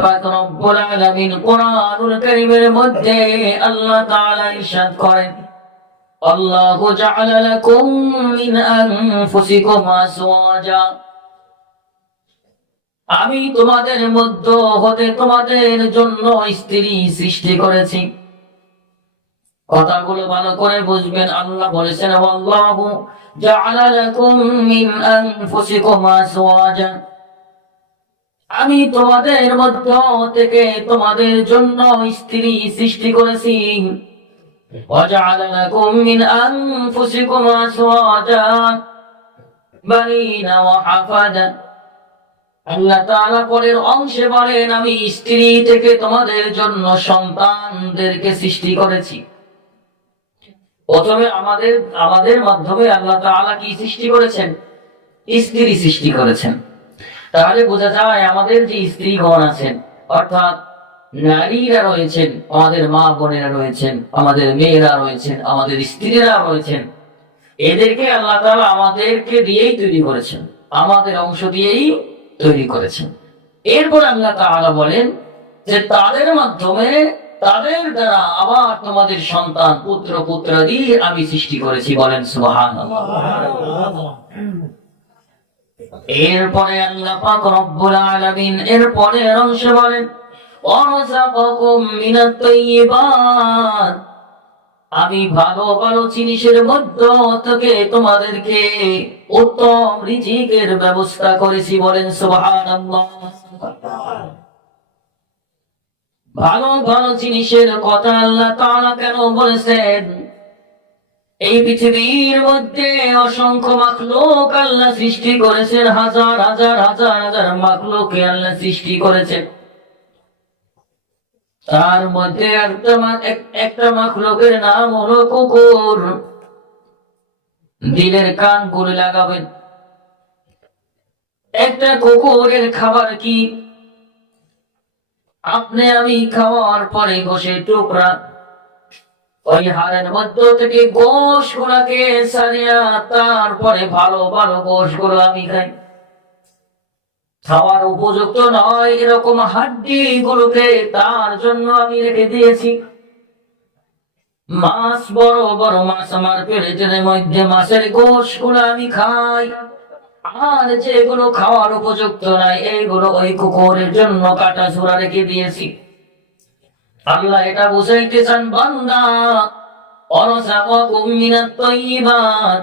পাক রব্বুল আলামিন কুরআনুল কারীমের মধ্যে আল্লাহ তাআলা ইরশাদ করেন, আল্লাহু জাআলা লাকুম মিন আনফুসিকুম আজওয়াজা, আমি তোমাদের মধ্য হতে তোমাদের জন্য স্ত্রী সৃষ্টি করেছি। কথাগুলো ভালো করে বুঝবেন। আল্লাহ বলেছেন, আল্লাহু জাআলা লাকুম মিন আনফুসিকুম আজওয়াজা, আমি তোমাদের মধ্য থেকে তোমাদের জন্য স্ত্রী সৃষ্টি করেছি। ওয়াজআলা লাকুম মিন আনফুসিকুম আজওয়াজা বানিনা ওয়া হাফাদা, আল্লাহ তাআলা পরের অংশে বলেন, আমি স্ত্রী থেকে তোমাদের জন্য সন্তানদেরকে সৃষ্টি করেছি। প্রথমে আমাদের মাধ্যমে আল্লাহ তাআলা কি সৃষ্টি করেছেন? স্ত্রী সৃষ্টি করেছেন। তাহলে বোঝা যায় আমাদের যে স্ত্রীগণ আছেন, অর্থাৎ নারীরা রয়েছেন, আমাদের মা বোনেরা রয়েছেন, আমাদের মেয়েরা রয়েছেন, আমাদের স্ত্রীরা রয়েছেন, এদেরকে আল্লাহ তাআলা আমাদেরকে দিয়েই তৈরি করেছেন, আমাদের অংশ দিয়েই তৈরি করেছেন। এরপর আল্লাহ তাআলা বলেন যে তাদের মাধ্যমে, তাদের দ্বারা আবার তোমাদের সন্তান পুত্র পুত্রাদি আমি সৃষ্টি করেছি। বলেন সুবহানাল্লাহ। এরপরে আল্লাহ পাক রব্বুল আলামিন এরপরে অংশ বলেন, ওয়ারাযাকাকুম মিনাত তাইয়্যিবাত, আমি ভালো ভালো জিনিসের মধ্য থেকে তোমাদেরকে উত্তম রিজিকের ব্যবস্থা করেছি। বলেন সুবহানাল্লাহ। ভালো ভালো জিনিসের কথা আল্লাহ তাআলা কেন বলেছেন? এই পৃথিবীর মধ্যে অসংখ্য মাখলুক আল্লাহ সৃষ্টি করেছেন, হাজার হাজার হাজার হাজার মাখলুককে আল্লাহ সৃষ্টি করেছেন। তার মধ্যে একটা মাখলুকের নাম হলো কুকুর। দিলের কান করে লাগাবেন, একটা কুকুরের খাবার কি? আপনি আমি খাওয়ার পরে গোশের টুকরা ওই হাড়ের মধ্য থেকে গোশ গুলাকে সারিয়া তারপরে ভালো ভালো গোশ গুলো আমি খাই। খাওয়ার উপযুক্ত নয় এরকম হাড্ডি গুলোকে তার জন্য আমি রেখে দিয়েছি। মাছ, বড় বড় মাছ আমার প্লেটের মধ্যে, মাছের গোশ গুলো আমি খাই। আর যেগুলো খাওয়ার উপযুক্ত নাই এইগুলো ওই কুকুরের জন্য কাটা ছোড়া রেখে দিয়েছি। আল্লাহ এটা বুঝাইতে চান, বান্দা ওয়ারাযাকাকুম মিনাত তাইয়্যিবাত,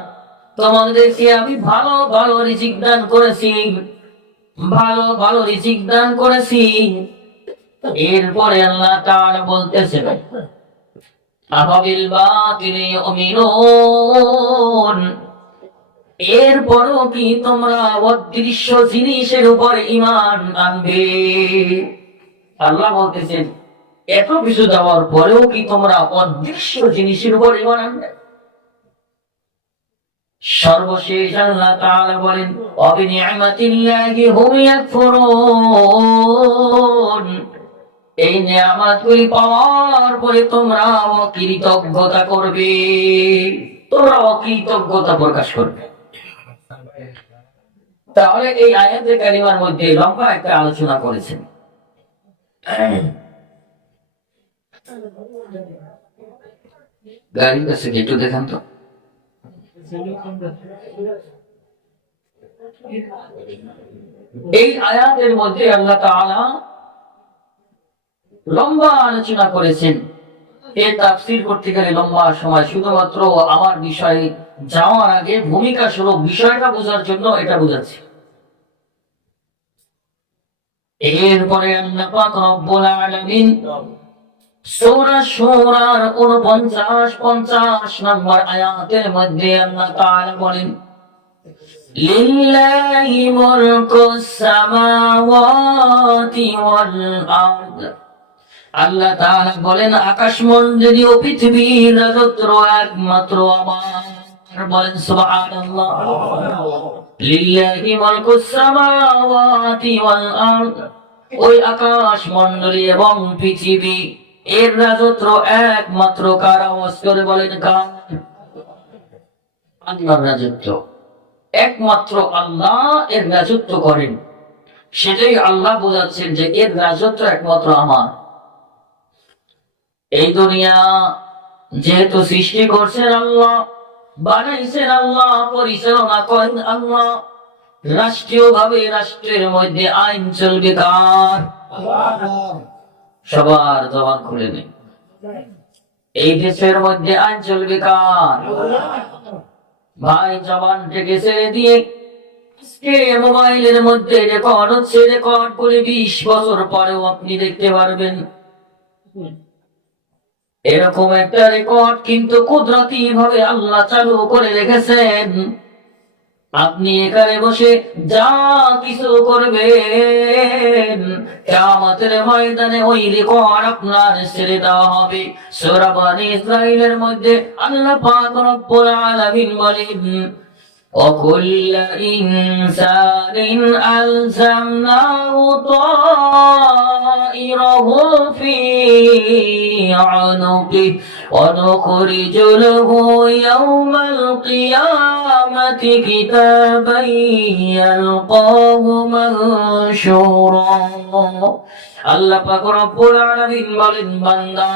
তোমাদেরকে আমি ভালো ভালো রিজিক দান করেছি, ভালো ভালো রিজিক দান করেছি। এরপরে আল্লাহ তাআলা বলতেছেন, আফাবিল বাতিলি ইউমিনুন, এরপরও কি তোমরা অদৃশ্য জিনিসের উপর ঈমান আনবে? আল্লাহ বলতেছেন, এত কিছু দেওয়ার পরেও কি তোমরা অদৃশ্য জিনিসের উপর ঈমান আনবে? সর্বশেষ আল্লাহ তাআলা বলেন, ওয়াবিনি'মাতিল্লাহি হুম ইয়াকফুরুন, এই নিয়ামতগুলি পাওয়ার পরে তোমরা অকৃতজ্ঞতা করবে, তোমরা অকৃতজ্ঞতা প্রকাশ করবে। তাহলে এই আয়াতে কারিমার মধ্যে লম্বা একটা আলোচনা করেছেন। গাড়ির কাছে একটু দেখান তো। এই আয়াতের মধ্যে আল্লাহ তাআলা লম্বা আলোচনা করেছেন। এই তাফসীর করতে গেলে লম্বা সময়, শুধুমাত্র আমার বিষয়ে যাওয়ার আগে ভূমিকা স্বরূপ বিষয়টা বোঝার জন্য এটা বোঝাচ্ছি। এরপরে আল্লাহ পাক রব্বুল আলামিন সূরা শুরার 49-50 নম্বর আয়াতের মধ্যে আল্লাহ তাআলা বলেন, লিল্লাহি মুলকুস সামাওয়াতি ওয়াল আরদ, আল্লাহ তাআলা বলেন আকাশমণ্ডলী ও পৃথিবীর রাজত্ব একমাত্র আমার। বলেন সুবহানাল্লাহ। লিল্লাহি মুলকুস সামাওয়াতি ওয়াল আরদ, ওই আকাশমণ্ডলী এবং পৃথিবী এর রাজত্ব একমাত্র কার? আওয়াজ করে বলেন কার? আল্লাহর রাজত্ব, একমাত্র আল্লাহ এর রাজত্ব করেন। সেটাই আল্লাহ বোঝাচ্ছেন যে এর রাজত্ব একমাত্র আমার। এই দুনিয়া যেহেতু সৃষ্টি করছেন আল্লাহ, বানাইছেন আল্লাহ, পরিচালনা করেন আল্লাহ, রাষ্ট্রীয় ভাবে রাষ্ট্রের মধ্যে আইন চলবে কার? সবার জবান খুলে নেই। এই দেশের মধ্যে আইন চলবে কার? ভাই জবান থেকে ছেড়ে দিয়ে মোবাইলের মধ্যে রেকর্ড হচ্ছে, রেকর্ড করে 20 বছর পরেও আপনি দেখতে পারবেন এরকম একটা রেকর্ড কিন্তু কুদরতি ভাবে আল্লাহ চালু করে রেখেছেন। আপনি এখানে বসে যা কিছু করবেন কিয়ামতের ময়দানে ওই রেকর্ড আপনার ছেড়ে দেওয়া হবে। সূরা বনী ইসরাঈলের মধ্যে আল্লাহ পাক রব্বুল আলামিন বলেন, وكل إنسان ألزمناه طائره في عنقه ونخرج له يوم القيامة كتابا يلقاه منشورا। আল্লাহ পাক রব্বুল আলামিন বলেন, বান্দা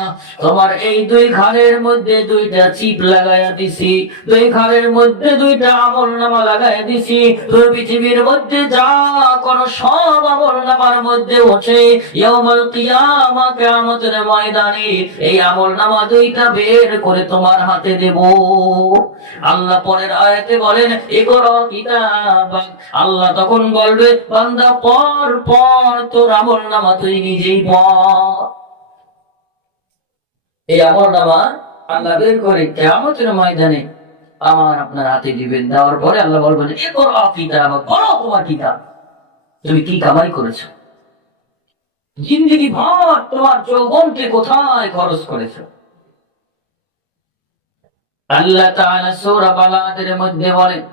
তোমার এই দুই ঘাড়ের মধ্যে দুইটা চিপ লাগায়া দিছি, দুই ঘাড়ের মধ্যে দুইটা আমলনামা লাগায়া দিছি। তুই পৃথিবীর মধ্যে যা করো সব আমলনামার মধ্যে ওঠে। ইয়াউমুল কিয়ামা, কিয়ামতের ময়দানে এই আমলনামা দুইটা বের করে তোমার হাতে দেব। আল্লাহ পরের আয়াতে বলেন, ইকরা কিতাবাক। আল্লাহ তখন বলবে, বান্দা পড় পড়, তোর আমলনামা তুই নিজেই পড়। এই আমলনামা আল্লাহ বের করে কিয়ামতের ময়দানে আমার আপনার হাতে দিবেন। দেওয়ার পরে আল্লাহ বলবেন, ইকরা কিতাবাক, পড়ো তোমার কিতাব, তুমি কি কামাই করেছো, জিন্দেগি ভর তোমার যৌবনকে কোথায় খরচ করেছো। আল্লাহ তাআলা সূরা বালাদের মধ্যে বলেন,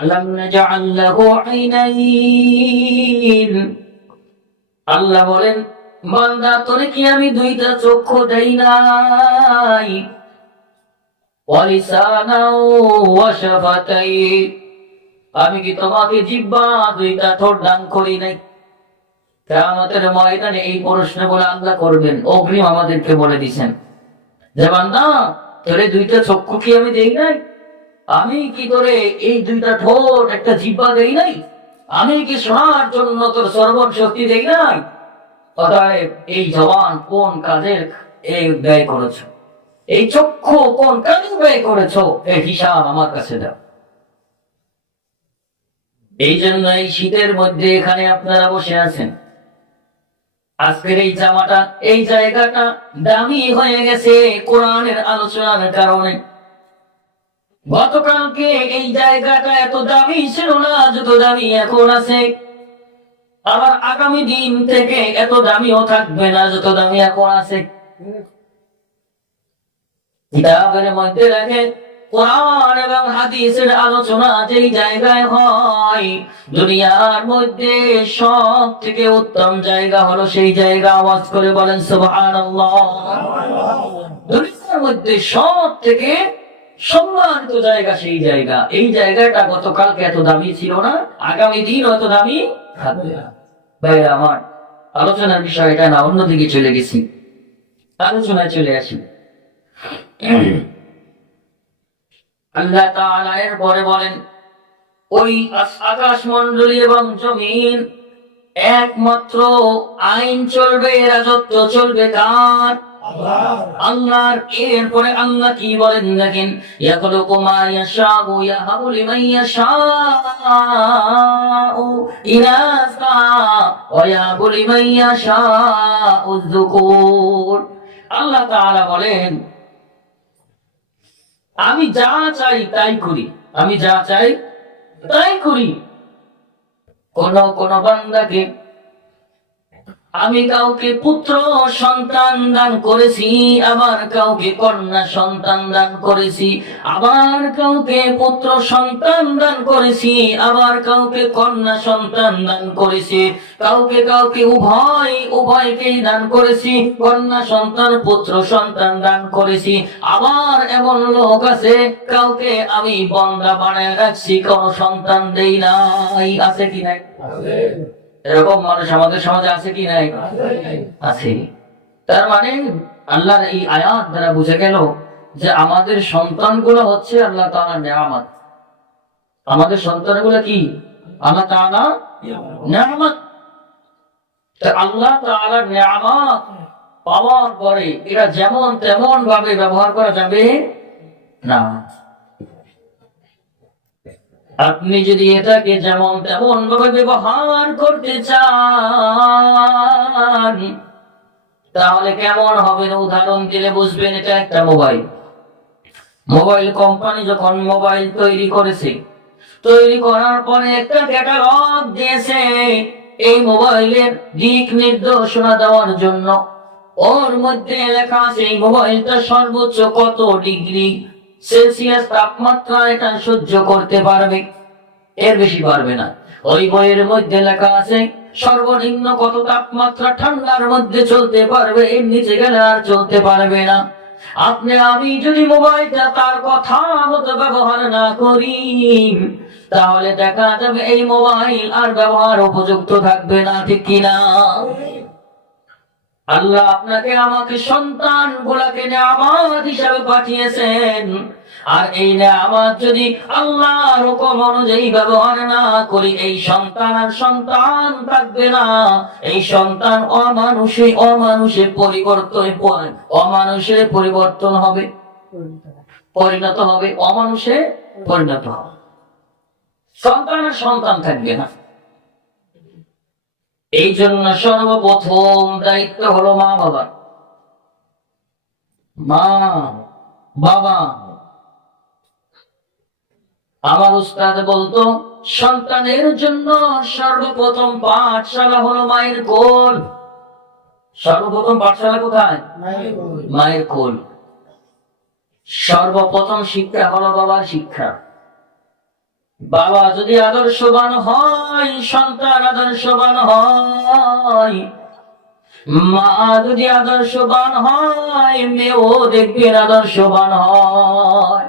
আলাম নাজআল লাহু আইনাইন। আল্লাহ বলেন, বান্দা তোরে কি আমি দুইটা চক্ষু দেই নাই? ওয়া লিসানাও ওয়া শাফাতাইন, আমি কি তোমাকে জিহ্বা দুইটা ঠোঁট দান করি নাই? কিয়ামতের ময়দানে এই প্রশ্নগুলো আল্লাহ করবেন, অগ্রিম আমাদেরকে বলে দিয়েছেন যে বান্দা তোরে দুইটা চক্ষু কি আমি দেই নাই? আমি কি তোরে এই দুইটা ঠোঁট একটা জিহ্বা দেই নাই? আমি কি শোনার জন্য তোর শ্রবণ শক্তি দেই নাই? অতএব এই জবান কোন কাজের এই ব্যয় করেছো, এই চক্ষু কোন কাজে ব্যয় করেছো, এই হিসাব আমার কাছে দাও। এই জন্য এই শীতের মধ্যে এখানে আপনারা বসে আছেন, আজকের এই জামাটা, এই জায়গাটা দামি হয়ে গেছে কোরআনের আলোচনার কারণে। গতকালকে এই জায়গাটা এত দামি ছিল না যত দামি এখন আছে, আবার আগামী দিন থেকে এত দামিও থাকবে না যত দামি এখন আছে। কিতাবের মধ্যে রাখে, কোরআন এবং হাদিসের আলোচনা যেই জায়গায় হয়, দুনিয়ার মধ্যে সব থেকে উত্তম জায়গা হলো সেই জায়গা। আওয়াজ করে বলেন সুবহানাল্লাহ। দুনিয়ার মধ্যে সব থেকে সম্মানিত জায়গা সেই জায়গা। এই জায়গাটা গতকালকে এত দামি ছিল না, আগামী দিন এত দামি থাকবে না। ভাইরা আমার, আলোচনার বিষয়টা না, অন্যদিকে চলে গেছি, আলোচনায় চলে আসি। আল্লাহ তাআলা এর পরে বলেন, ওই আকাশ মণ্ডলী এবং জমিন একমাত্র আইন চলবে, রাজত্ব চলবে কার? আল্লাহর। এরপরে আল্লাহ কি বলেন দেখেন, ইয়াখলুকু মা ইয়াশাউ ইয়াহাবু লিমান ইয়াশাউ ইনাসা ওয়া ইয়াহাবু লিমান ইয়াশাউ যুকুর। আল্লাহ তাআলা বলেন, আমি যা চাই তাই করি, আমি যা চাই তাই করি। কোন কোন বান্দাকে আমি কাউকে পুত্র সন্তান দান করেছি, আবার কাউকে কন্যা সন্তান দান করেছি, আবার কাউকে পুত্র সন্তান দান করেছি, আবার কাউকে কন্যা সন্তান দান করেছি, কাউকে কাউকে উভয়কেই দান করেছি, কন্যা সন্তান পুত্র সন্তান দান করেছি। আবার এমন লোক আছে কাউকে আমি বন্দা বানায় রাখছি, কোন সন্তান দেই নাই। আছে কি নাই? এরকম মানুষ আমাদের সমাজে আছে কি নাই? আছে। তার মানে আল্লাহর এই আয়াত দ্বারা বুঝে গেল যে আমাদের সন্তানগুলো হচ্ছে আল্লাহ তাআলার নিয়ামত। আমাদের সন্তানগুলো কি? আল্লাহ তাআলার নিয়ামত। তা আল্লাহ তাআলার নিয়ামত পাওয়ার পরে এটা যেমন তেমন ভাবে ব্যবহার করা যাবে না। আপনি যদি এটাকে যেমন তেমন ভাবে ব্যবহার করতে চান তাহলে কেমন হবে উদাহরণ দিলে বুঝবেন। এটা একটা মোবাইল। মোবাইল কোম্পানি যখন মোবাইল তৈরি করেছে, তৈরি করার পরে একটা ক্যাটালগ দিয়েছে এই মোবাইলের দিক নির্দেশনা দেওয়ার জন্য। ওর মধ্যে লেখা আছে এই মোবাইলটা সর্বোচ্চ কত ডিগ্রি সেলসিয়াস তাপমাত্রা এটা সহ্য করতে পারবে, এর বেশি পারবে না। ওই বইয়ের মধ্যে লেখা আছে সর্বনিম্ন কত তাপমাত্রা ঠান্ডার মধ্যে চলতে পারবে, এর নিচে গেলে আর চলতে পারবে না। আপনি আমি যদি মোবাইলটা তার কথা মতো ব্যবহার না করি তাহলে দেখা যাবে এই মোবাইল আর ব্যবহার উপযুক্ত থাকবে না, ঠিক কিনা? আল্লাহ আপনাকে আমাকে সন্তান গুলাকে নিয়ামত হিসাবে পাঠিয়েছেন, আর এই নিয়ামত যদি আল্লাহর হুকুম অনুযায়ী ব্যবহার না করি এই সন্তান আর সন্তান থাকবে না। এই সন্তান অমানুষে পরিবর্তন হবে, পরিণত হবে, অমানুষে পরিণত হবে। সন্তান আর সন্তান থাকবে না। এই জন্য সর্বপ্রথম দায়িত্ব হলো মা বাবা। মা বাবা। আমার উস্তাদ বলতো সন্তানের জন্য সর্বপ্রথম পাঠশালা হলো মায়ের কোল। সর্বপ্রথম পাঠশালা কোথায়? মায়ের কোল। সর্বপ্রথম শিক্ষা হলো বাবার শিক্ষা। বাবা যদি আদর্শবান হয় সন্তান আদর্শবান হয়, মা যদি আদর্শবান হয় মেয়েও দেখবেন আদর্শবান হয়।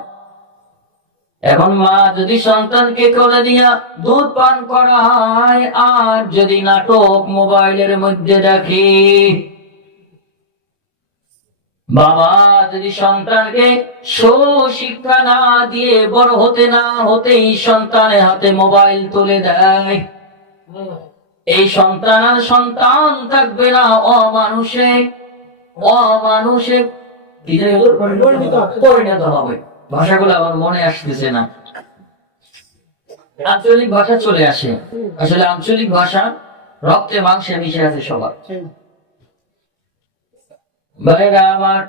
এখন মা যদি সন্তানকে কোলে দিয়া দুধ পান করায় আর যদি নাটক মোবাইলের মধ্যে দেখে, বাবা যদি সন্তানকে সুশিক্ষা না দিয়ে বড় হতে না হতেই সন্তানের হাতে মোবাইল তুলে দেয়, এই সন্তান আর সন্তান থাকবে না, অমানুষে পরিণত হবে। ভাষাগুলো আমার মনে আসতেছে না। আঞ্চলিক ভাষা চলে আসে। আসলে আঞ্চলিক ভাষা রক্তে মাংসে মিশে আছে সবার। ভাইরা আমার,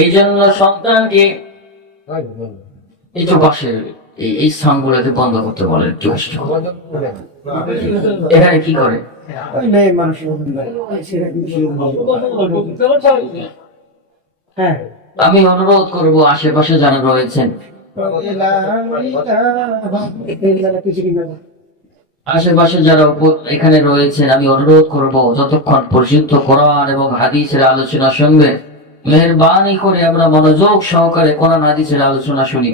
এই জন্য সন্তানকে একটু পাশে এই স্থানগুলোকে বন্ধ করতে বলে। একটু এখানে কি করে আমি অনুরোধ করব আশেপাশে যারা রয়েছেন, আশেপাশে যারা এখানে রয়েছেন, আমি অনুরোধ করব যতক্ষণ পর্যন্ত কোরআন এবং হাদিসের আলোচনা শুনবে মেহেরবানি করে আমরা মনোযোগ সহকারে কোরআন হাদিসের আলোচনা শুনি,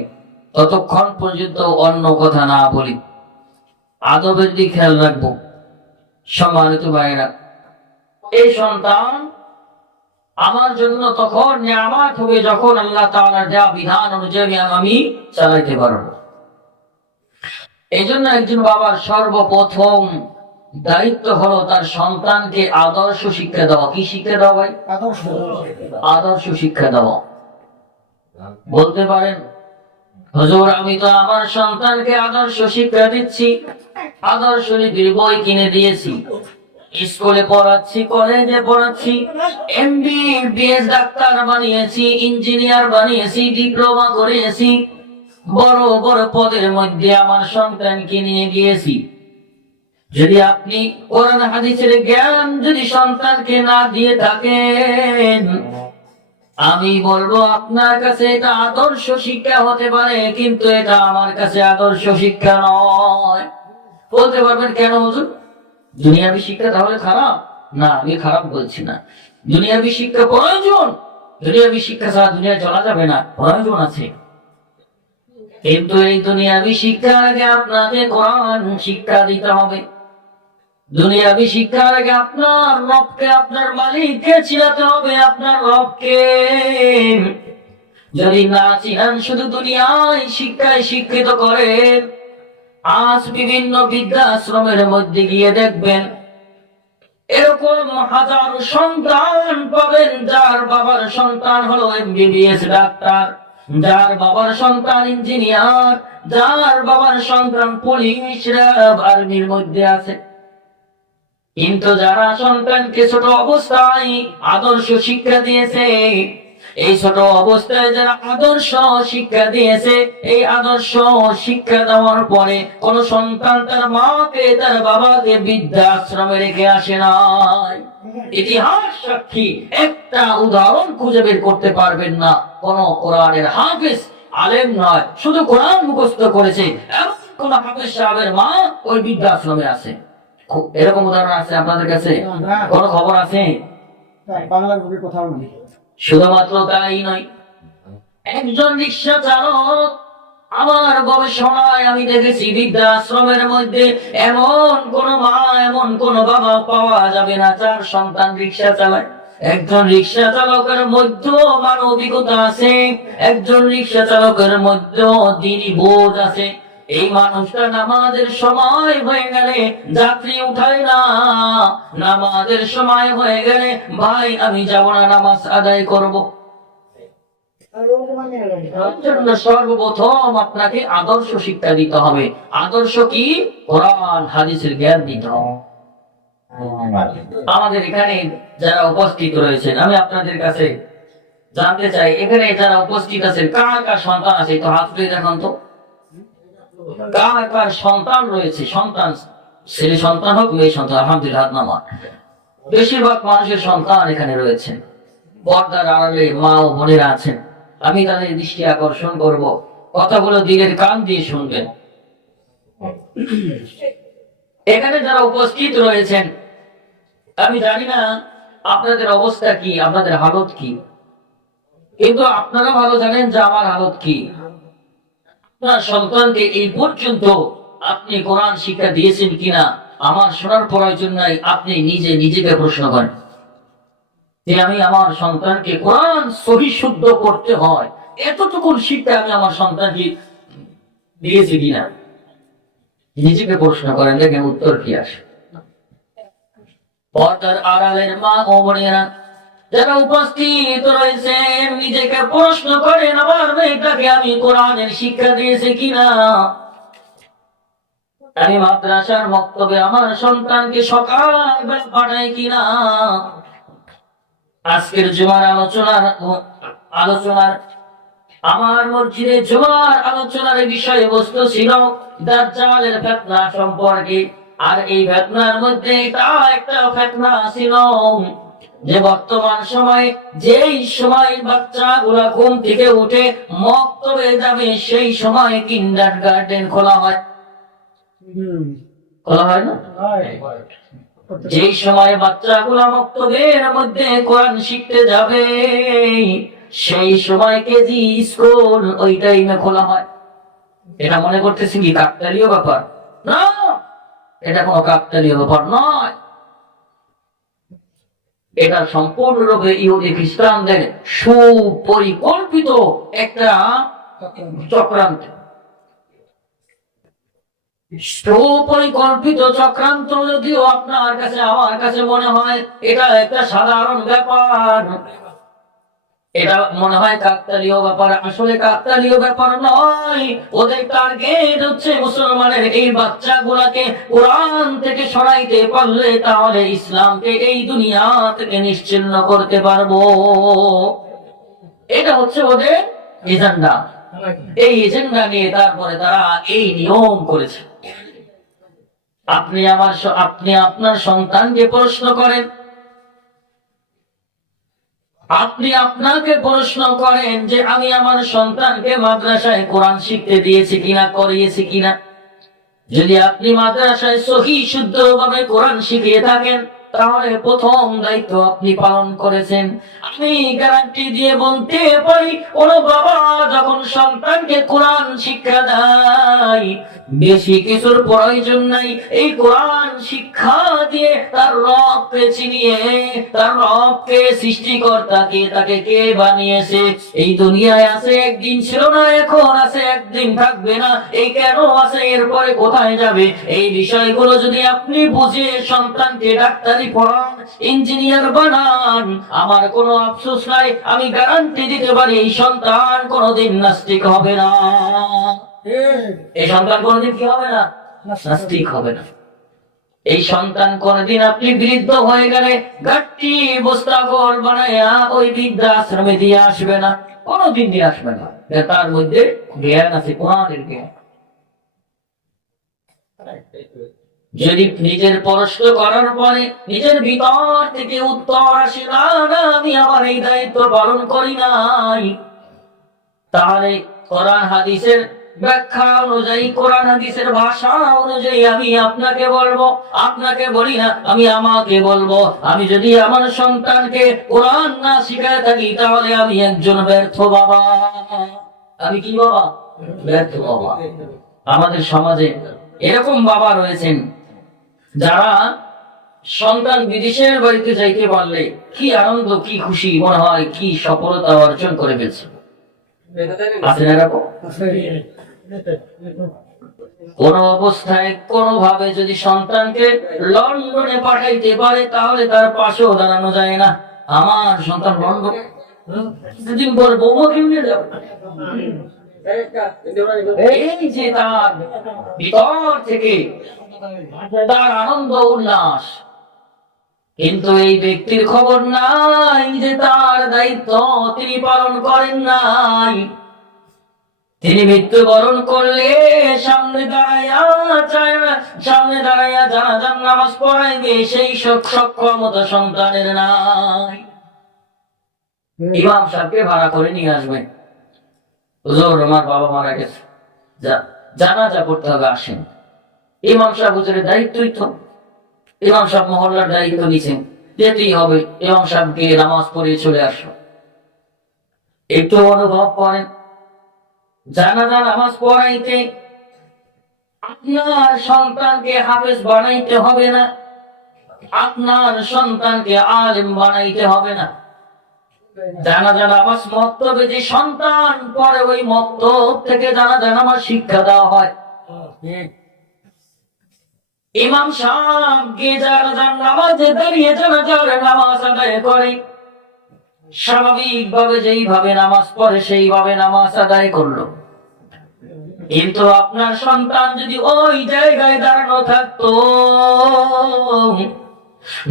ততক্ষণ পর্যন্ত অন্য কথা না বলি। আদবের দিক খেয়াল রাখবো। সম্মানিত ভাইরা, এই সন্তান আমার জন্য তখন নিয়ামত হবে যখন আল্লাহ তাআলার দেওয়া বিধান অনুযায়ী আমি চালাইতে পারবো। এই জন্য একজন বাবার সর্বপ্রথম দায়িত্ব হলো তার সন্তানকে আদর্শ শিক্ষা দেওয়া। কি শিক্ষা দেওয়া ভাই? আদর্শ শিক্ষা দেওয়া। বলতে পারেন হুজুর আমি তো আমার সন্তানকে আদর্শ শিক্ষা দিচ্ছি, আদর্শ নীতির বই কিনে দিয়েছি, স্কুলে পড়াচ্ছি, কলেজে পড়াচ্ছি, MBBS ডাক্তার বানিয়েছি, ইঞ্জিনিয়ার বানিয়েছি, ডিপ্লোমা করিয়েছি, বড় বড় পদের মধ্যে আমার সন্তানকে নিয়ে গিয়েছি, যদি আপনি কোরআন হাদিসের জ্ঞান যদি সন্তানকে না দিয়ে থাকেন, আমি বলবো আপনার কাছে এটা আদর্শ শিক্ষা হতে পারে, কিন্তু এটা আমার কাছে আদর্শ শিক্ষা নয়। বলতে পারবেন কেন হুজুর? দুনিয়াবী শিক্ষা তাহলে খারাপ? না, আমি খারাপ বলছি না। দুনিয়াবী শিক্ষা প্রয়োজন, দুনিয়াবী শিক্ষা ছাড়া দুনিয়া চলা যাবে না, প্রয়োজন আছে। কিন্তু এই দুনিয়াবী শিক্ষার আগে আপনাকে কোরআন শিক্ষা দিতে হবে। দুনিয়াবী শিক্ষার আগে আপনার রবকে, আপনার মালিককে চিনাতে হবে। আপনার রবকে যদি না চিনান, শুধু দুনিয়ায় শিক্ষায় শিক্ষিত করে, আজ বিভিন্ন বৃদ্ধাশ্রমের মধ্যে গিয়ে দেখবেন এরকম হাজারো সন্তান পাবেন, যার বাবার সন্তান হলো এমবিবিএস ডাক্তার, যার বাবার সন্তান ইঞ্জিনিয়ার, যার বাবার সন্তান পুলিশ, র্যাব, আর্মির মধ্যে আছে। কিন্তু যারা সন্তানকে ছোট অবস্থায় আদর্শ শিক্ষা দিয়েছে, এই ছোট অবস্থায় যারা আদর্শ শিক্ষা দিয়েছে, এই আদর্শ শিক্ষা দেওয়ার পরে কোন সন্তান তার মাকে, তার বাবাকে বৃদ্ধাশ্রমে রেখে আসে নাই। ইতিহাস সাক্ষী, একটা উদাহরণ খুঁজে বের করতে পারবেন না কোন কোরআনের হাফেজ, আলেম নয়, শুধু কোরআন মুখস্থ করেছে এমন কোন হাফেজ সাহেবের মা ওই বৃদ্ধাশ্রমে আছে। এরকম উদাহরণ আছে আপনাদের কাছে? কোন খবর আছে? বাংলার বুকে কোথাও নেই। শুধুমাত্র তাই নয়, একজন রিক্সা চালক, আমার গবেষণায় আমি দেখেছি বৃদ্ধাশ্রমের মধ্যে এমন কোন মা, এমন কোন বাবা পাওয়া যাবে না যার সন্তান রিক্সা চালায়। একজন রিক্সা চালকের মধ্যেও মানবিকতা আছে, একজন রিক্সা চালকের মধ্যেও দ্বীনি বোধ আছে। এই মানুষটা নামাজের সময় হয়ে গেলে যাত্রী উঠায় না, নামাজের সময় হয়ে গেলে ভাই আমি যাব না, নামাজ আদায় করব। জন্য সর্বপ্রথম আপনাকে আদর্শ শিক্ষা দিতে হবে। আদর্শ কি? কোরআন হাদিসের জ্ঞান দিতে হবে। আমাদের এখানে যারা উপস্থিত রয়েছেন, আমি আপনাদের কাছে জানতে চাই, এখানে যারা উপস্থিত আছেন কার কার সন্তান আছে? তো হাত তুলে দেখান তো, কার কার সন্তান রয়েছে? সন্তান, ছেলে সন্তান হোক মেয়ে সন্তান, আলহামদুলিল্লাহ হাত নামান। বেশিরভাগ মানুষের সন্তান এখানে রয়েছেন। পর্দার আড়ালে মা ও বোনেরা আছেন, আমি তাদের দৃষ্টি আকর্ষণ করব, কথাগুলো দিলের কান দিয়ে শুনবেন। এখানে যারা উপস্থিত রয়েছেন, আমি জানি না আপনাদের অবস্থা কি, আপনাদের হালত কি, কিন্তু আপনারা ভালো জানেন যে আমার হালত কি। আপনার সন্তানকে এই পর্যন্ত আপনি কোরআন শিক্ষা দিয়েছেন কিনা আমার শোনার প্রয়োজন নাই। আপনি নিজে নিজেকে প্রশ্ন করেন যে আমি আমার সন্তানকে কোরআন সহি শুদ্ধ করতে হয়, এতটুকু শিক্ষা আমি আমার সন্তানকে দিয়েছি কিনা, নিজেকে প্রশ্ন করেন, দেখেন উত্তর কি আসে। পর্দার আড়ালের মা ও বোনেরা যারা উপস্থিত রয়েছেন, নিজেকে প্রশ্ন করেন আমার মেয়েটাকে আমি কোরআনের শিক্ষা দিয়েছি কিনা, আমি মাদ্রাসার মক্তবে আমার সন্তানকে সকালবেলা পাঠাই কিনা। আজকের জুমার আলোচনার আমার মসজিদে জুমার আলোচনার বিষয়বস্তু ছিল দাজ্জালের ফিতনা সম্পর্কে। আর এই ফিতনার মধ্যে এটা একটা ফিতনা ছিল যে বর্তমান সময়ে যেই সময় বাচ্চাগুলা ঘুম থেকে উঠে মক্তবে যাবে, সেই সময় কিন্ডারগার্টেন খোলা হয়, খোলা হয় না? যেই সময় বাচ্চাগুলা মক্তবের মধ্যে কোরআন শিখতে যাবে, সেই সময় কেজি স্কুল ওই টাইমে খোলা হয়। এটা মনে করতেছি কি কাকতালীয় ব্যাপার? না, এটা কোনো কাকতালীয় ব্যাপার নয়। এটা সম্পূর্ণরূপে ইহুদি খ্রিস্টানদের সুপরিকল্পিত একটা চক্রান্ত। সুপরিকল্পিত চক্রান্ত যদিও আপনার কাছে, আমার কাছে মনে হয় এটা একটা সাধারণ ব্যাপার, এটা মনে হয় কাকতালীয় ব্যাপার। আসলে কাকতালীয় ব্যাপার নয়, ওদের টার্গেট হচ্ছে মুসলমানের এই বাচ্চাগুলাকে কোরআন থেকে সরাইতে পারলে তাহলে ইসলামকে এই দুনিয়া থেকে নিশ্চিহ্ন করতে পারবো। এটা হচ্ছে ওদের এজেন্ডা। এই এজেন্ডা নিয়ে তারপরে তারা এই নিয়ম করেছে। আপনি আপনার সন্তানকে প্রশ্ন করেন, আপনি আপনাকে প্রশ্ন করেন যে আমি আমার সন্তানকে মাদ্রাসায় কোরআন শিখতে দিয়েছি কিনা, করিয়েছি কিনা। যদি আপনি মাদ্রাসায় সহি শুদ্ধভাবে কোরআন শিখিয়ে থাকেন, তাহলে প্রথম দায়িত্ব আপনি পালন করেছেন। আমি গ্যারান্টি দিয়ে বলতে পারি, কোন বাবা যখন সন্তানকে কোরআন শিক্ষা দেয়, বেশি কিছুর প্রয়োজন নাই। এই কোরআন শিক্ষা দিয়ে তার রবকে চিনিয়ে, তার রবকে, সৃষ্টিকর্তাকে, তাকে কে বানিয়েছে, এই দুনিয়ায় আছে একদিন, ছিল না এখন আছে একদিন, থাকবে না, এই কেন আছে, এরপরে কোথায় যাবে, এই বিষয়গুলো যদি আপনি বুঝে সন্তানকে ডাক্তারি পড়ান, ইঞ্জিনিয়ার বানান, আমার কোনো আফসোস নাই, আমি গ্যারান্টি দিতে পারি এই সন্তান কোনোদিন নাস্তিক হবে না। এই সন্তান কোনোদিন কি হবে না? নাস্তিক হবে না। এই সন্তান কোনদিন আপনি বৃদ্ধ হয়ে গেলে গাঠি বস্তা গোল বানায়া ওই বৃদ্ধাশ্রমে দিয়ে আসবে না, কোনদিন দিয়ে আসবে না। তার মধ্যে জ্ঞান আছে, কোরআনের জ্ঞান। যদি নিজের প্রশ্ন করার পরে নিজের ভিতর থেকে উত্তর আসে না, না আমি আমার এই দায়িত্ব পালন করি নাই, তাহলে কোরআন হাদিসের ব্যাখ্যা অনুযায়ী, কোরআন হাদিসের ভাষা অনুযায়ী আমি আপনাকে বলবো, আপনাকে বলি না, আমি আমাকে বলবো, আমি যদি আমার সন্তানকে কোরআন না শিখায় থাকি, তাহলে আমি একজন ব্যর্থ বাবা। আমি কি বাবা? ব্যর্থ বাবা। আমাদের সমাজে এরকম বাবা রয়েছেন যারা সন্তান বিদেশের বাড়িতে যাইতে পারলে কি আনন্দ, কি খুশি মনে হয়, কি সফলতা অর্জন করে ফেলছে। আছে না এরকম? কোন অবস্থায় কোনোভাবে যদি সন্তানকে লন্ডনে পাঠাইতে পারে, তাহলে তার পাশেও দাঁড়ানো যায় না। আমার সন্তান লন্ডন, কিছুদিন পরে বৌমা কেমনে যাবে। এই যে তার ভিতর থেকে তার আনন্দ উল্লাস, কিন্তু এই ব্যক্তির খবর নাই যে তার দায়িত্ব তিনি পালন করেন নাই। তিনি মৃত্যুবরণ করলে সামনে দাঁড়াইয়া জানাজার নামাজ পড়াইবে, সেই সক্ষমতা সন্তানের নাই। ইমাম সাহেবকে ভাড়া করে নিয়ে আসবেন, হুজুর আমার বাবা মারা গেছে, জানাজা পড়তে হবে, আসেন। ইমাম সাহেব হুজুরের দায়িত্বই তো, ইমাম সাহেব মহল্লার দায়িত্ব নিছেন, যেতেই হবে। ইমাম সাহেবকে নামাজ পড়িয়ে চলে আসো। একটু অনুভব করেন, জানাজা নামাজ পড়াইতে আপনার সন্তানকে হাফেজ বানাইতে হবে না, আপনার সন্তানকে আলেম বানাইতে হবে না। জানাজা নামাজ মক্তবে যে সন্তান পড়ে, ওই মক্তব থেকে জানাজা নামাজ শিক্ষা দেওয়া হয়। ইমাম সাহেব গিয়ে জানাজার নামাজে দাঁড়িয়ে জানাজার নামাজ আদায় করে, স্বাভাবিকভাবে যেইভাবে নামাজ পড়ে সেইভাবে নামাজ আদায় করলো। কিন্তু আপনার সন্তান যদি ওই জায়গায় দাঁড়ানো থাকতো,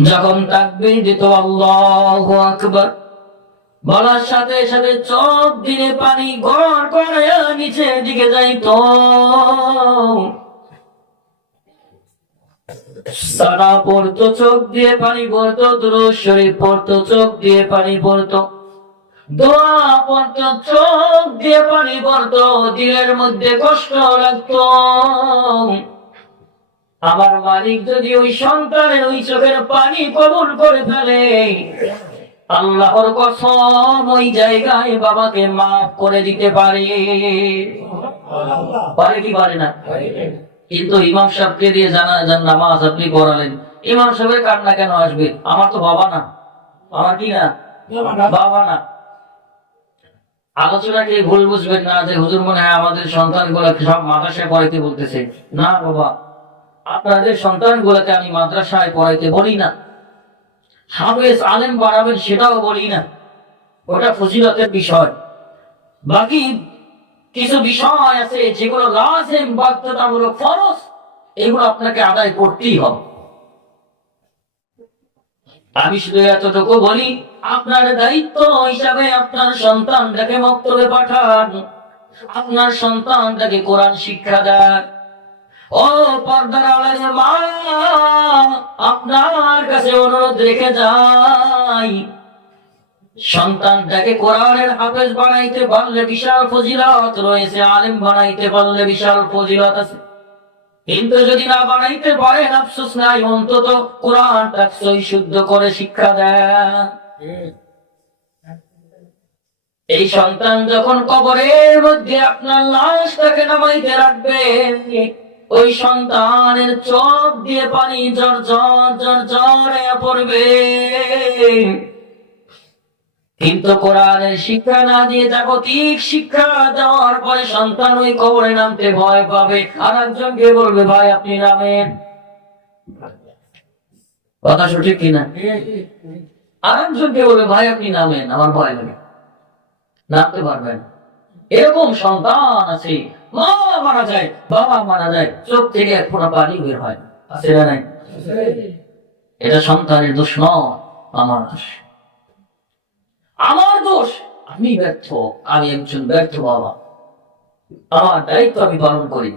যখন তাকবীর দিত আল্লাহু আকবার বলার সাথে সাথে চোখ দিয়ে পানি গড় করে নিচের দিকে যাইতো, সানা পড়তো চোখ দিয়ে পানি পড়তো, দুরূদ শরীফ পড়তো চোখ দিয়ে পানি পড়তো, দোয়া পড়তো চোখ দিয়ে পানি পড়তো, দিলের মধ্যে কষ্ট লাগতো। আমার মালিক যদি ওই সন্তানের ওই চোখের পানি কবুল করে ফেলে, আল্লাহর কসম ওই জায়গায় বাবাকে মাফ করে দিতে পারে। পারে কি পারে না? কিন্তু ইমাম সাহেবকে দিয়ে জানাজার নামাজ আপনি পড়ালেন, ইমাম সাহেবের কান্না কেন আসবে? আমার তো বাবা না, আমার কি না, বাবা না। আলোচনাকে ভুল বুঝবেন না যে হুজুর মনে হয় আমাদের সন্তান গুলাকে সব মাদ্রাসায় পড়াইতে বলতেছে। না বাবা, আপনাদের সন্তান গুলাকে আমি মাদ্রাসায় পড়াইতে বলি না, হাফেজ আলেম বানাবেন সেটাও বলি না, ওটা ফজিলতের বিষয়। বাকি কিছু বিষয় আছে যেগুলো লাজিম, বাধ্যতামূলক, ফরজ, এগুলো আপনাকে আদায় করতেই হবে। আমি শুধু এতটুকু বলি, আপনার দায়িত্ব হিসাবে আপনার সন্তানটাকে মক্তবে পাঠান, আপনার সন্তানটাকে কোরআন শিক্ষা দেন। ও পর্দার আড়ালের মা, আপনার কাছে অনুরোধ রেখে যাই, সন্তানটাকে কোরআনের হাফেজ বানাইতে পারলে বিশাল ফজিলত রয়েছে, আলেম বানাইতে পারলে বিশাল ফজিলত আছে। কিন্তু যদি না বানাইতে পারেন আফসোস নাই, অন্তত কোরআনটা সই শুদ্ধ করে শিক্ষা দেন। এই সন্তান যখন কবরের মধ্যে আপনার লাশটাকে নামাইতে রাখবেন, ওই সন্তানের চোখ দিয়ে পানি ঝরঝরে পড়বে। কিন্তু কোরআনের শিক্ষা না দিয়ে জাগতিক শিক্ষা দেওয়ার পরে সন্তান ওই কবরে নামতে ভয় পাবে, আর একজনকে বলবে ভাই আপনি নামেন। কথা সঠিক কিনা? আর একজনকে বলবে ভাই আপনি নামেন, আমার ভয় লাগে, নামতে পারবেন। এরকম সন্তান আছে, মা মারা যায়, বাবা মারা যায়, চোখ থেকে এক ফোঁটা পানি বের হয়, আছে না নাই? এটা সন্তানের দোষ নয়, আমার দোষ। আমার দোষ, আমি ব্যর্থ, আমি একজন ব্যর্থ বাবা, আমার দায়িত্ব আমি পালন করি।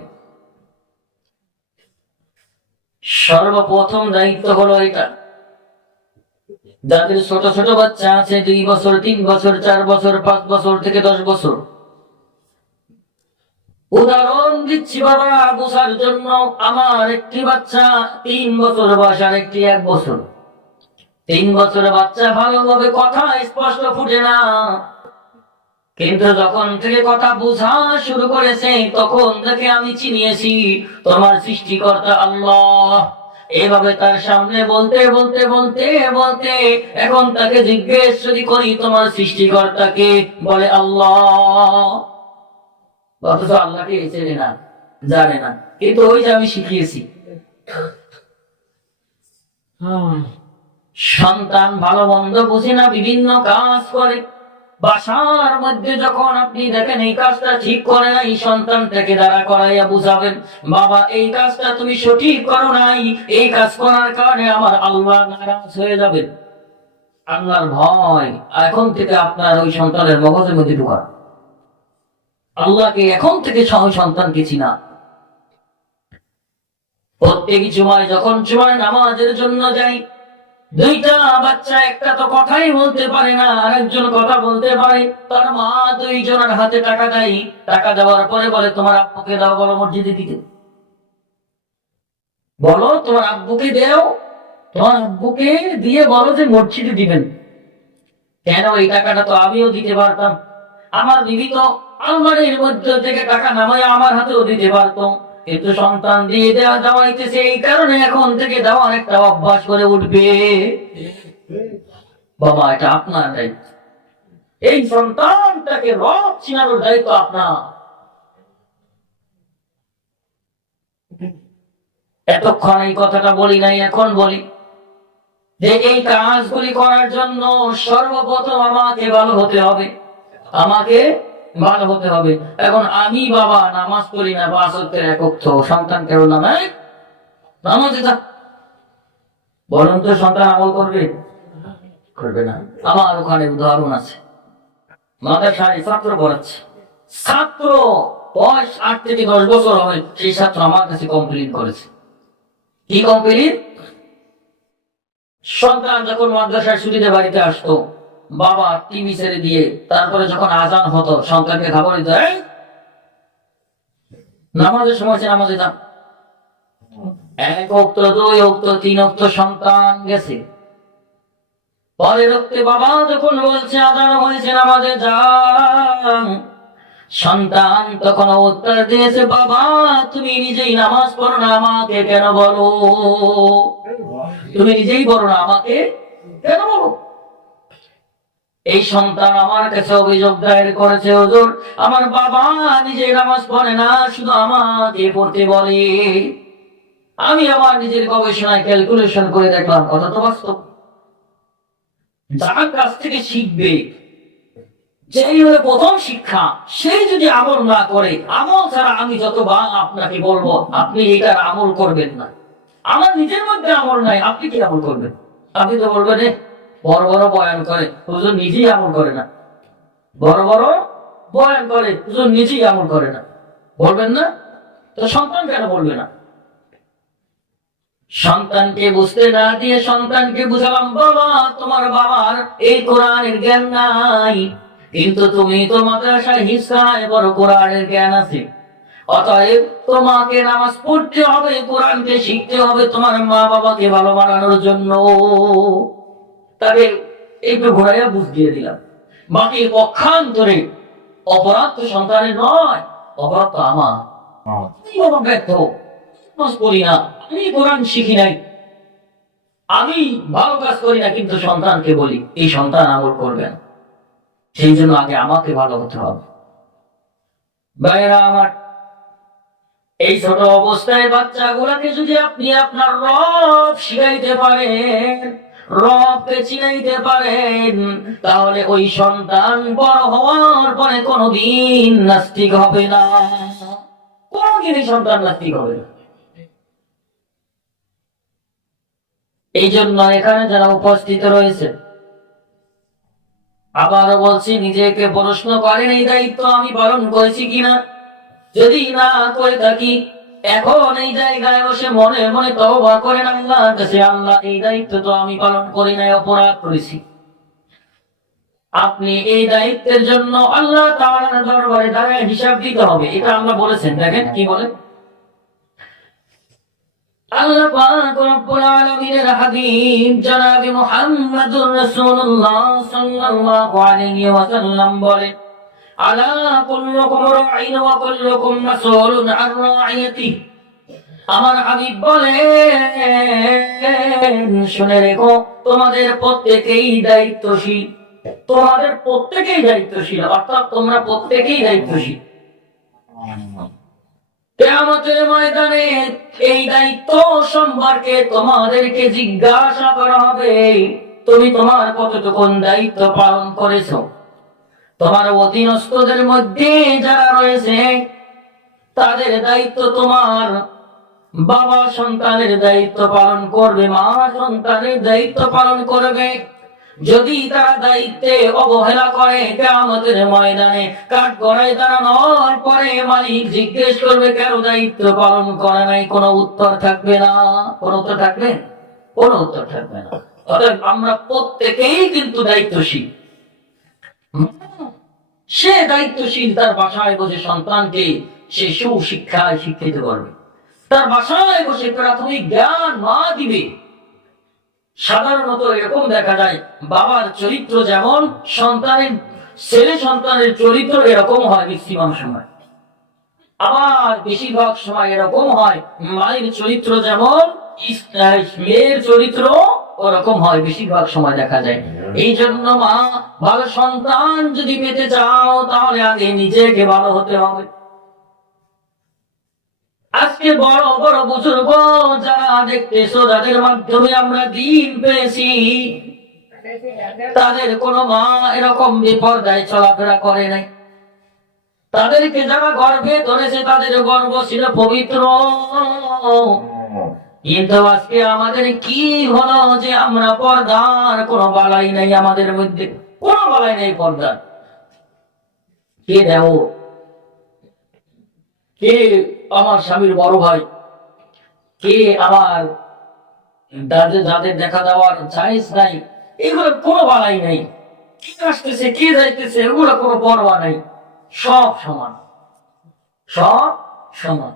সর্বপ্রথম দায়িত্ব হলো এটা, যাদের ছোট ছোট বাচ্চা আছে, 2 বছর 3 বছর 4 বছর 5 বছর থেকে 10 বছর, উদাহরণ দিচ্ছি বাবা বোঝার জন্য। আমার একটি বাচ্চা 3 বছর বয়স, আর একটি 1 বছর। 3 বছরের বাচ্চা ভালোভাবে কথা স্পষ্ট ফুটে না, কিন্তু যখন থেকে কথা বোঝা শুরু করেছে তখন থেকে আমি চিনিয়েছি তোমার সৃষ্টিকর্তা আল্লাহ। এভাবে তার সামনে বলতে বলতে বলতে বলতে এখন তাকে জিজ্ঞেস যদি করি তোমার সৃষ্টিকর্তাকে, বলে আল্লাহ। অথচ আল্লাহকে চেনে না, জানে না, কিন্তু ওই যে আমি শিখিয়েছি। সন্তান ভালো মন্দ বুঝে না, বিভিন্ন কাজ করে। বাসার মধ্যে যখন আপনি দেখেন এই কাজটা ঠিক করে নাই, সন্তানটাকে দ্বারা করাইয়া বুঝাবেন, বাবা এই কাজটা তুমি সঠিক করো নাই, এই কাজ করার কারণে আমার আল্লাহ নারাজ হয়ে যাবেন। আল্লাহর ভয় এখন থেকে আপনার ওই সন্তানের মগজের মধ্যে ঢোকা। আল্লাহকে এখন থেকে সন্তানকে চিনা। প্রত্যেক জুমায় যখন জুমায় নামাজের জন্য যাই, 2টা বাচ্চা, একটা তো কথাই বলতে পারে না, আরেকজন কথা বলতে পারে। তার মা 2 জনের হাতে টাকা দেয়, টাকা দেওয়ার পরে বলে তোমার আব্বুকে দাও, বলো মসজিদে দিতে, বলো তোমার আব্বুকে দেও, তোমার আব্বুকে দিয়ে বলো যে মসজিদে দিবেন। কেন? এই টাকাটা তো আমিও দিতে পারতাম, আমার বিবি তো আলমারির মধ্যে থেকে টাকা নামায় আমার হাতেও দিতে পারতো, কিন্তু সন্তান দিয়ে দেওয়া দেওয়াইতেছে, এই কারণে এখন থেকে দেওয়ার একটা অভ্যাস করে উঠবে। বাবা এটা আপনার দায়িত্ব, এই সন্তানটাকে রব চিনানোর দায়িত্ব আপনার। এতক্ষণ এই কথাটা বলি নাই, এখন বলি যে এই কাজগুলি করার জন্য সর্বপ্রথম আমাকে ভালো হতে হবে, আমাকে ভালো হতে হবে। এখন আমি বাবা নামাজ পড়ি না, 5 ওয়াক্তের একক, তো সন্তান কেন নামাজ নামাজে যা, বলুন তো সন্তান আমল করবে? করবে না। আমার ওখানে উদাহরণ আছে, মাদ্রাসায় ছাত্র পড়াচ্ছে, ছাত্র বয়স 8 থেকে 10 বছর হবে, সেই ছাত্র আমার কাছে কমপ্লেইন করেছে। কি কমপ্লেইন? সন্তান যখন মাদ্রাসায় ছুটিতে বাড়িতে আসতো, বাবা টিভি ছেড়ে দিয়ে তারপরে যখন আজান হতো সন্তানকে খাবার দিত, নামাজের সময় নামাজে যান। 1 ওয়াক্ত 2 ওয়াক্ত 3 ওয়াক্ত সন্তান গেছে, পরের ওয়াক্তে বাবা যখন বলছে আজান হয়েছে নামাজে যান, সন্তান তখন উত্তর দিয়েছে, বাবা তুমি নিজেই নামাজ পড়ো না, আমাকে কেন বলো? তুমি নিজেই পড়ো না, আমাকে কেন বলো? এই সন্তান আমার কাছে অভিযোগ দায়ের করেছে, হুজুর আমার বাবা নিজে নামাজ পড়ে না, শুধু আমাকে পড়তে বলে। আমি আমার নিজের গবেষণায় ক্যালকুলেশন করে দেখলাম, কথা তো বাস্তব। যার কাছ থেকে শিখবে, যেই হলো প্রথম শিক্ষা, সেই যদি আমল না করে, আমল ছাড়া আমি যতবার আপনাকে বলবো আপনি এটার আমল করবেন না, আমার নিজের মধ্যে আমল নাই, আপনি কি আমল করবেন? আপনি তো বলবেন বড় বড় বয়ান করে, হুজুর নিজেই আমল করে না, বড় বড় বয়ান করে, হুজুর নিজেই আমল করে না, বলবেন না? তো সন্তান কেন বলবে না? সন্তানকে বুঝতে না দিয়ে সন্তানকে বুঝালাম, বাবা তোমার বাবার এই কোরআনের জ্ঞান নাই, কিন্তু তুমি তো মাদ্রাসায় হিসায় বড় কোরআনের জ্ঞান আছে, অতএব তোমাকে নামাজ পড়তে হবে, কোরআনকে শিখতে হবে তোমার মা বাবাকে ভালো বানানোর জন্য। তাকে একটু ঘোরাইয়া বুঝ দিয়ে দিলাম। বাকি পক্ষান্তরে অপরাধ তো সন্তানের নয়, অপরাধ তো আমার। আমি বাবা ব্যর্থ, নামাজ পড়ি না, আমি কোরআন শিখি নাই, আমি ভালো কাজ করি না, কিন্তু সন্তানকে বলি এই সন্তান আমল করবেন, সেই জন্য আগে আমাকে ভালো হতে হবে। ভাইয়েরা আমার, এই ছোট অবস্থায় বাচ্চাগুলাকে যদি আপনি আপনার রব শিখাইতে পারেন, রবকে চিনাইতে পারেন, তাহলে ওই সন্তান বড় হওয়ার পরে কোনোদিন নাস্তিক হবে না, কোনোদিনই সন্তান নাস্তিক হবে না। এই জন্য এখানে যারা উপস্থিত রয়েছে, আবারও বলছি, নিজেকে প্রশ্ন করেন এই দায়িত্ব আমি পালন করেছি কিনা। যদি না করে থাকি, এখন এই জায়গায় বসে মনে মনে তওবা করেন আল্লাহর কাছে, আল্লাহ এই দায়িত্ব তো আমি পালন করি নাই, অপরাধ করেছি। আপনি এই দায়িত্বের জন্য আল্লাহ তাআলার দরবারে দাঁড়ায় হিসাব দিতে হবে, এটা আল্লাহ বলেছেন। দেখেন কি বলে আল্লাহ পাক রব্বুল আলামিনের হাবিব জনাব মুহাম্মদুর রাসূলুল্লাহ সাল্লাল্লাহু আলাইহি ওয়াসাল্লাম বলে, আলা কুল্লুকুম রাঈন ওয়া কুল্লুকুম মাসউলুন আন রাঈয়াতিহি। আমার হাবিব বলেন, শুনে রেখো, তোমাদের প্রত্যেকেই দায়িত্বশীল, তোমাদের প্রত্যেকেই দায়িত্বশীল, অর্থাৎ তোমরা প্রত্যেকেই দায়িত্বশীল। কিয়ামতের ময়দানে এই দায়িত্ব সম্পর্কে তোমাদেরকে জিজ্ঞাসা করা হবে, তুমি তোমার কতটুকুন দায়িত্ব পালন করেছো। তোমার অধীনস্থদের মধ্যে যারা রয়েছে তাদের দায়িত্ব তোমার, বাবা সন্তানের দায়িত্ব পালন করবে, মা সন্তানের দায়িত্ব পালন করবে। যদি তারা দায়িত্বে অবহেলা করে, কিয়ামতের ময়দানে কাঠগড়ায় দাঁড়ানোর পরে মালিক জিজ্ঞেস করবে কেন দায়িত্ব পালন করে নাই, কোনো উত্তর থাকবে না। কোনো উত্তর থাকবে? কোনো উত্তর থাকবে না। অতএব আমরা প্রত্যেকেই কিন্তু দায়িত্বশীল। সে দায়িত্বশীল, তার বাসায় বসে সন্তানকে সে সুশিক্ষায় শিক্ষিত করবে, তার বাসায় বসে প্রাথমিক জ্ঞান মা দিবে। সাধারণত এরকম দেখা যায়, বাবার চরিত্র যেমন সন্তানের, ছেলে সন্তানের চরিত্র এরকম হয় ম্যাক্সিমাম সময়, আবার বেশিরভাগ সময় এরকম হয় মায়ের চরিত্র যেমন মেয়ের চরিত্র ওরকম হয়, বেশিরভাগ সময় দেখা যায়। এই জন্য মা, ভালো সন্তান যদি পেতে চাও তাহলে আগে নিজেকে ভালো হতে হবে। আজকে বড় বড় বুজুর্গ যারা দেখতেছো, যাদের মাধ্যমে আমরা দিন পেয়েছি, তাদের কোনো মা এরকম বিপর্দায় চলাফেরা করে নাই। তাদেরকে যারা গর্ভে ধরেছে তাদের গর্ভ ছিল পবিত্র। কিন্তু আজকে আমাদের কি হলো যে আমরা পর্দার কোনো বালাই নাই, আমাদের মধ্যে কোনো বালাই নেই পর্দার। কে দেও, কে আমার স্বামীর বড় ভাই, কে আমার যাদের দেখা দেওয়ার চাইজ নাই, এগুলো কোনো বালাই নাই। কে আসতেছে কে যাইতেছে এগুলো কোনো পরোয়া নাই, সব সমান, সব সমান।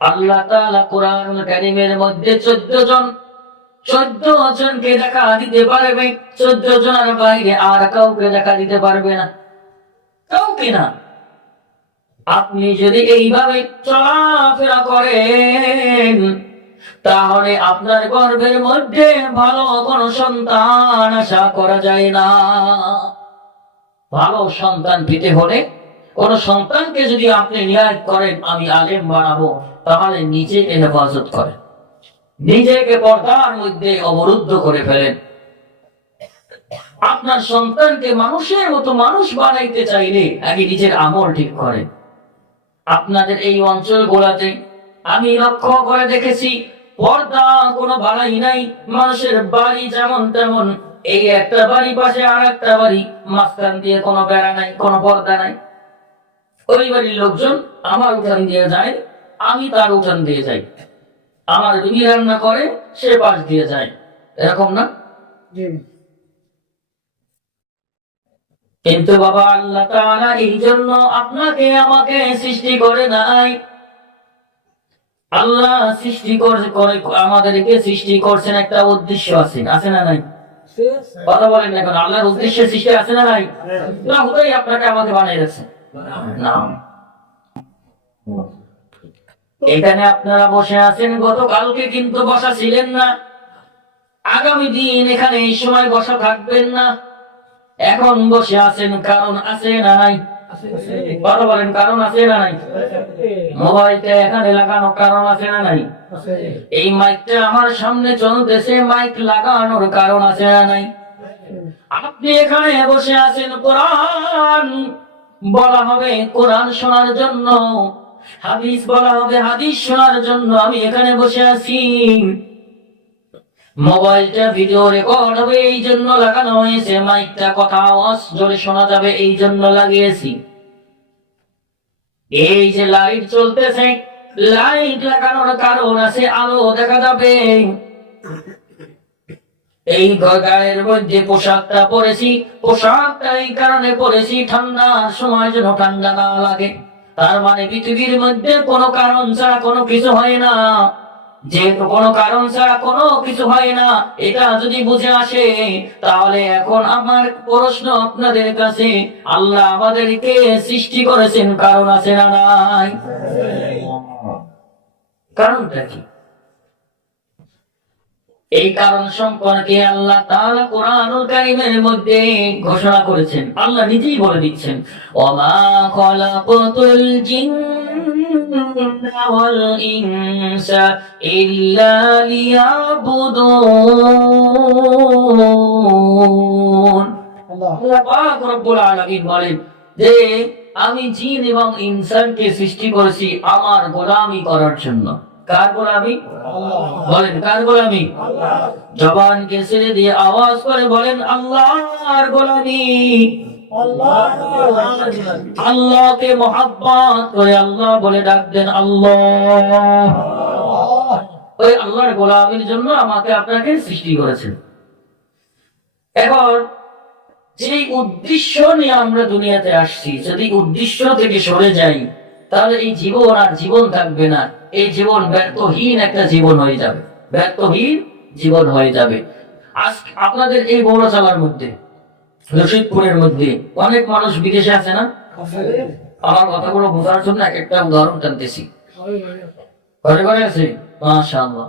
আল্লাহ তাআলা কোরআনুল কারীমের মধ্যে 14 জনকে দেখা দিতে পারবে, 14 জনের বাইরে আর কাউকে দেখা দিতে পারবে না, কাউকে না। আপনি যদি এইভাবে চলাফেরা করেন তাহলে আপনার গর্ভের মধ্যে ভালো কোনো সন্তান আশা করা যায় না। ভালো সন্তান পেতে হলে, কোন সন্তানকে যদি আপনি নিয়াত করেন আমি আলেম বানাবো, তাহলে নিজেকে হেফাজত করেন, নিজেকে পর্দার মধ্যে অবরুদ্ধ করে ফেলেন। আপনার সন্তানকে মানুষের মতো মানুষ বানাইতে চাইলে আগে নিজের আমল ঠিক করেন। আপনাদের এই অঞ্চলগুলোতে আমি লক্ষ্য করে দেখেছি, পর্দা কোনো বাড়াই নাই, মানুষের বাড়ি যেমন তেমন, এই একটা বাড়ি পাশে আর একটা বাড়ি, মাঝখান দিয়ে কোনো বেড়া নাই, কোনো পর্দা নাই। ওই বাড়ির লোকজন আমার উঠান দিয়ে যায়, আমি তার উঠান দিয়ে যাই, আমার বিবি রান্না করে, সে পাশ দিয়ে যায়, এরকম না? জি। কিন্তু বাবা আল্লাহ তাআলা এই জন্য আপনাকে আমাকে সৃষ্টি করে নাই। আল্লাহ সৃষ্টি করে আমাদেরকে সৃষ্টি করছেন, একটা উদ্দেশ্য আছে, আছে না নাই? কথা বলেন না এখন, আল্লাহর উদ্দেশ্যে সৃষ্টি আছে না নাই? না হুদাই আপনাকে আমাকে বানিয়ে দিয়েছে না। এখানে আপনারা বসে আছেন, গতকালকে কিন্তু বসা ছিলেন না, আগামী দিন এখানে এই সময় বসা থাকবেন না। এখন বসে আছেন, কারণ আছে না নাই? কথা বলেন, কারণ আছে না নাই? মোবাইলটা এখানে লাগানো কারণ আছে না নাই? এই মাইকটা আমার সামনে চলতেছে, মাইক লাগানোর কারণ আছে না নাই? আপনি এখানে বসে আছেন, কোরআন বলা হবে কোরআন শোনার জন্য, হাদিস বলা হবে হাদিস শোনার জন্য আমি এখানে বসে আছি। মোবাইলটা ভিডিও রেকর্ড হবে এই জন্য লাগানো হয়েছে, মাইকটা কথা আওয়াজ জোরে শোনা যাবে এই জন্য লাগিয়েছি। এই যে লাইট চলতেছে, লাইট লাগানোর কারণ আছে, আলো দেখা যাবে। এই গায়ের মধ্যে পোশাকটা পরেছি, পোশাকটা এই কারণে পরেছি ঠান্ডার সময় যেন ঠান্ডা না লাগে। তার মানে পৃথিবীর মধ্যে কোনো কারণ ছাড়া কোনো কিছু হয় না, যেহেতু কোনো কারণ ছাড়া কোনো কিছু হয় না, এটা যদি বুঝে আসে, তাহলে এখন আমার প্রশ্ন আপনাদের কাছে, আল্লাহ আমাদেরকে সৃষ্টি করেছেন, কারণ আছে না নাই? কারণটা কি? এই কারণ সম্পর্কে আল্লাহ তাআলা কোরআনুল কারীমের মধ্যে ঘোষণা করেছেন, আল্লাহ নিজেই বলে দিচ্ছেন, ওমা খালাকাতুল জিন্না ওয়াল ইনসা ইল্লা লিয়াবুদুন। আল্লাহ পাক রব্বুল আলামিন বলেন যে আমি জিন এবং ইনসানকে সৃষ্টি করেছি আমার গোলামি করার জন্য। কার গোলামি? বলেন, কার গোলামি? জবানকে ছেড়ে দিয়ে আওয়াজ করে বলেন, আল্লাহর গোলামি। আল্লাহকে মহাব্বত করে আল্লাহ বলে ডাক দেন, আল্লাহ। ওই আল্লাহর গোলামির জন্য আমাকে আপনাকে সৃষ্টি করেছেন। এখন যেই উদ্দেশ্য নিয়ে আমরা দুনিয়াতে আসছি, যদি উদ্দেশ্য থেকে সরে যাই, তাহলে এই জীবন আর জীবন থাকবে না, এই জীবন ব্যর্থহীন একটা জীবন হয়ে যাবে, ব্যর্থহীন জীবন হয়ে যাবে। আজ আপনাদের এই বৌরাচালার মধ্যে, রশিদপুরের মধ্যে অনেক মানুষ বিদেশে আছে না? আমার কথাগুলো বোঝার জন্য এক একটা উদাহরণ টানতেছি। ঘরে ঘরে আছে, মাশাআল্লাহ।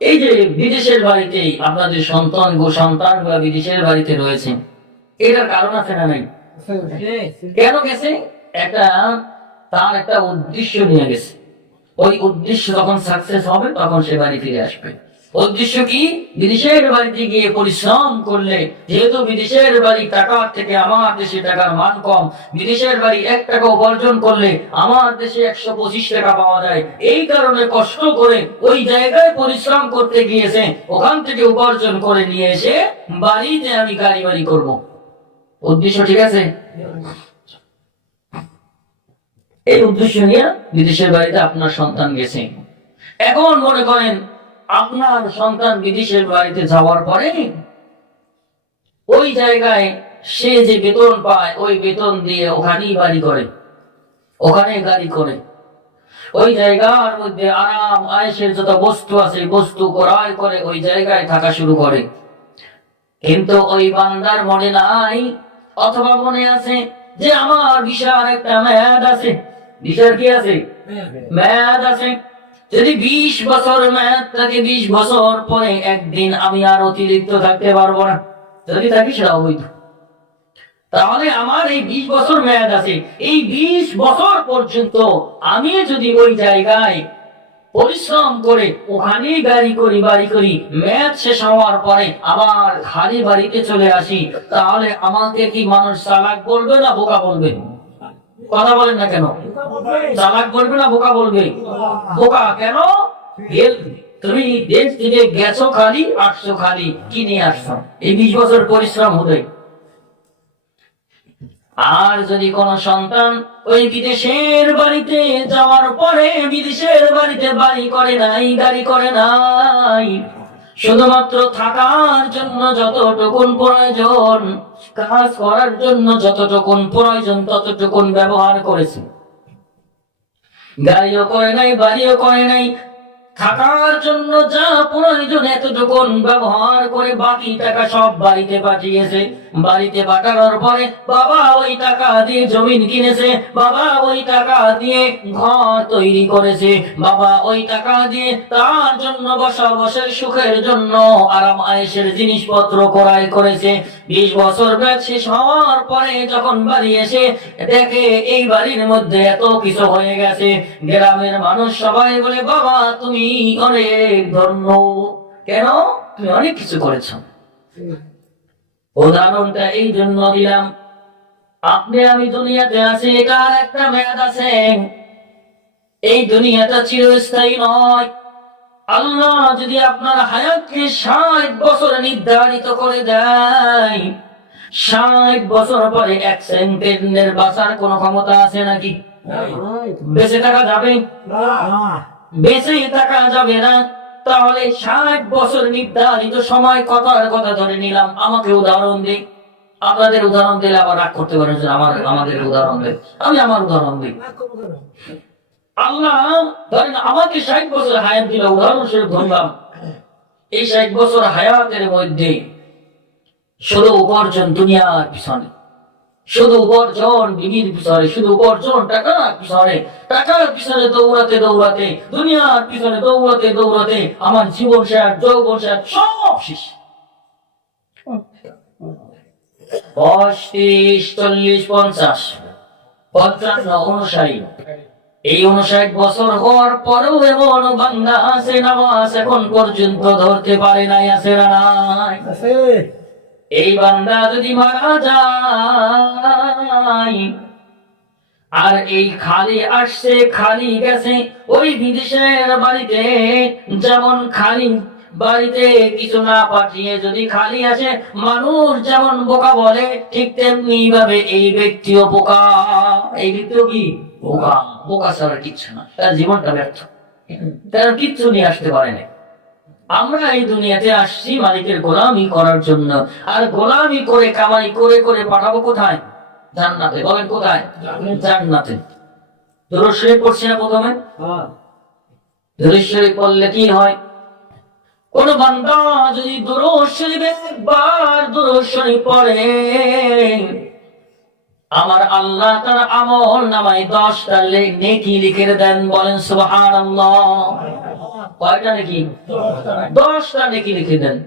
এই যে বিদেশের বাড়িতে আপনাদের সন্তানগুলো বিদেশের বাড়িতে রয়েছে, এটার কারণ আছে না নাই? কেন গেছে? তার একটা উদ্দেশ্য নিয়ে গেছে। ওই উদ্দেশ্য যখন সাকসেস হবে তখন সে বাড়ি ফিরে আসবে। উদ্দেশ্য কি? বিদেশের বাড়িতে গিয়ে পরিশ্রম করলে, যেহেতু বিদেশের বাড়ি টাকার থেকে আমার দেশে টাকার মান কম, বিদেশের বাড়ি 1 টাকা উপার্জন করলে আমার দেশে 125 টাকা পাওয়া যায়, এই কারণে কষ্ট করে ওই জায়গায় পরিশ্রম করতে গিয়েছে, ওখান থেকে উপার্জন করে নিয়ে এসে বাড়িতে আমি গাড়ি বাড়ি করবো। উদ্দেশ্য ঠিক আছে? এই উদ্দেশ্য নিয়ে বিদেশের বাড়িতে আপনার সন্তান গেছে। এখন মনে করেন আপনার সন্তান বিদেশের বাড়িতে যাওয়ার পরে ওই জায়গায় সে যে বেতন পায়, ওই বেতন দিয়ে ওখানেই বাড়ি করে, ওখানে গাড়ি করে, ওই জায়গার মধ্যে আরাম আয়েশের যত বস্তু আছে বস্তু ক্রয় করে ওই জায়গায় থাকা শুরু করে। কিন্তু ওই বান্দার মনে নাই, অথবা মনে আছে যে আমার বিশাল একটা মেয়াদ আছে। বিশাল কি আছে? মেয়াদ আছে। যদি 20 বছর মেয়াদ থাকে, 20 বছর পরে একদিন আমি আর অতিরিক্ত থাকতে পারবো না, যদি থাকি সেটা অবৈধ। তাহলে আমার এই 20 বছর মেয়াদ আছে, এই 20 বছর পর্যন্ত আমি যদি ওই জায়গায় পরিশ্রম করে ওখানেই গাড়ি করি বাড়ি করি, মেয়াদ শেষ হওয়ার পরে আবার খালি বাড়িতে চলে আসি, তাহলে আমাকে কি মানুষ চালাক বলবে না বোকা বলবে? কথা বলেন না কেন? চালাক বলবে না বোকা বলবে? বোকা। কেন? তুমি দেশ থেকে গেছো খালি, আসছো খালি, কি নিয়ে আসছো? এই 20 বছর পরিশ্রম হতে। আর যদি কোন সন্তান ওই বিদেশের বাড়িতে যাওয়ার পরে বিদেশের বাড়িতে বাড়ি করে নাই, গাড়ি করে নাই, শুধুমাত্র থাকার জন্য যতটুকুন প্রয়োজন, কাজ করার জন্য যতটুকুন প্রয়োজন ততটুকুন ব্যবহার করেছে, গাড়িও করে নাই, বাড়িও করে নাই, থাকার জন্য যা প্রয়োজন এতটুকুন ব্যবহার করে বাকি টাকা সব বাড়িতে পাঠিয়েছে। বাড়িতে পাঠানোর পরে বাবা ওই টাকা দিয়ে জমিন কিনেছে, বাবা ওই টাকা দিয়ে ঘর তৈরি করেছে, বাবা ওই টাকা দিয়ে তার জন্য বসবাসের সুখের জন্য আরাম আয়েশের জিনিসপত্র ক্রয় করেছে। 20 বছর ব্যাচ শেষ হওয়ার পরে যখন বাড়ি এসে দেখে এই বাড়ির মধ্যে এত কিছু হয়ে গেছে, গ্রামের মানুষ সবাই বলে বাবা তুমি অনেক ধন্য, কেন তুমি অনেক কিছু করেছ। উদাহরণটা এই জন্য দিলাম, আপনি আমি দুনিয়াতে আছি, এটার একটা মেয়াদ আছে, এই দুনিয়াটা চিরস্থায়ী নয়। আল্লাহ যদি আপনার হায়াতকে 60 বছর নির্ধারিত করে দেয়, 60 বছর পরে 1 সেকেন্ডের বাঁচার কোন ক্ষমতা আছে নাকি? বেঁচে থাকা যাবে? বেঁচে থাকা যাবে না। তাহলে 60 বছর নির্ধারিত সময় কথার কথা ধরে নিলাম। আমাকে উদাহরণ দিই, আপনাদের উদাহরণ দিলে আবার রাগ করতে পারেন যে আমাদের উদাহরণ দেয়, আমি আমার উদাহরণ দিই। আল্লাহ ধরেন আমাকে 60 বছর হায়াত দিল, উদাহরণস্বরূপ ধরলাম। এই 60 বছর হায়াতের মধ্যে শুধু উপার্জন দুনিয়ার পিছনে, শুধু উপার্জন বিবির পিছনে, শুধু উপার্জন টাকার পিছনে, টাকার পিছনে দৌড়াতে দৌড়াতে, দুনিয়ার পিছনে দৌড়াতে দৌড়াতে আমার জীবন শেষ, যৌবন শেষ, সব শেষ। 30, 40, 50, 59, এই 59 বছর হওয়ার পরেও এমন বান্দা আছে নামাজ এখন পর্যন্ত ধরতে পারে নাই, আছে না নাই? এই বান্দা যদি মারা যায় আর এই খালি আসছে খালি গেছে, ওই বিদেশের বাড়িতে যেমন খালি বাড়িতে কিছু না পাঠিয়ে যদি খালি আসে, মানুষ যেমন বোকা বলে, ঠিক তেমনি ভাবে এই ব্যক্তিও বোকা। এই ব্যক্তিও কি বোকা? বোকা ছাড়া কিচ্ছু না, তার জীবনটা ব্যর্থ, তার কিচ্ছু নিয়ে আসতে পারে না। আমরা এই দুনিয়াতে আসছি মালিকের গোলামি করার জন্য, আর গোলামি করে কামাই করে করে পাঠাবো কোথায়? জান্নাতে। বলেন কোথায়? জান্নাতে। দুরূদ শরীফ পড়ছি না প্রথমে? দুরূদ শরীফ পড়লে কি হয়? কোন বান্দা যদি দুরূদ শরীফ একবার দুরূদ শরীফ পড়ে, আমার আল্লাহ তার আমল নামায় 10টা নেকি লিখে দেন। বলেন সুবহানাল্লাহ। কয়টা নেকি? 10টা নেকি লিখে দেন।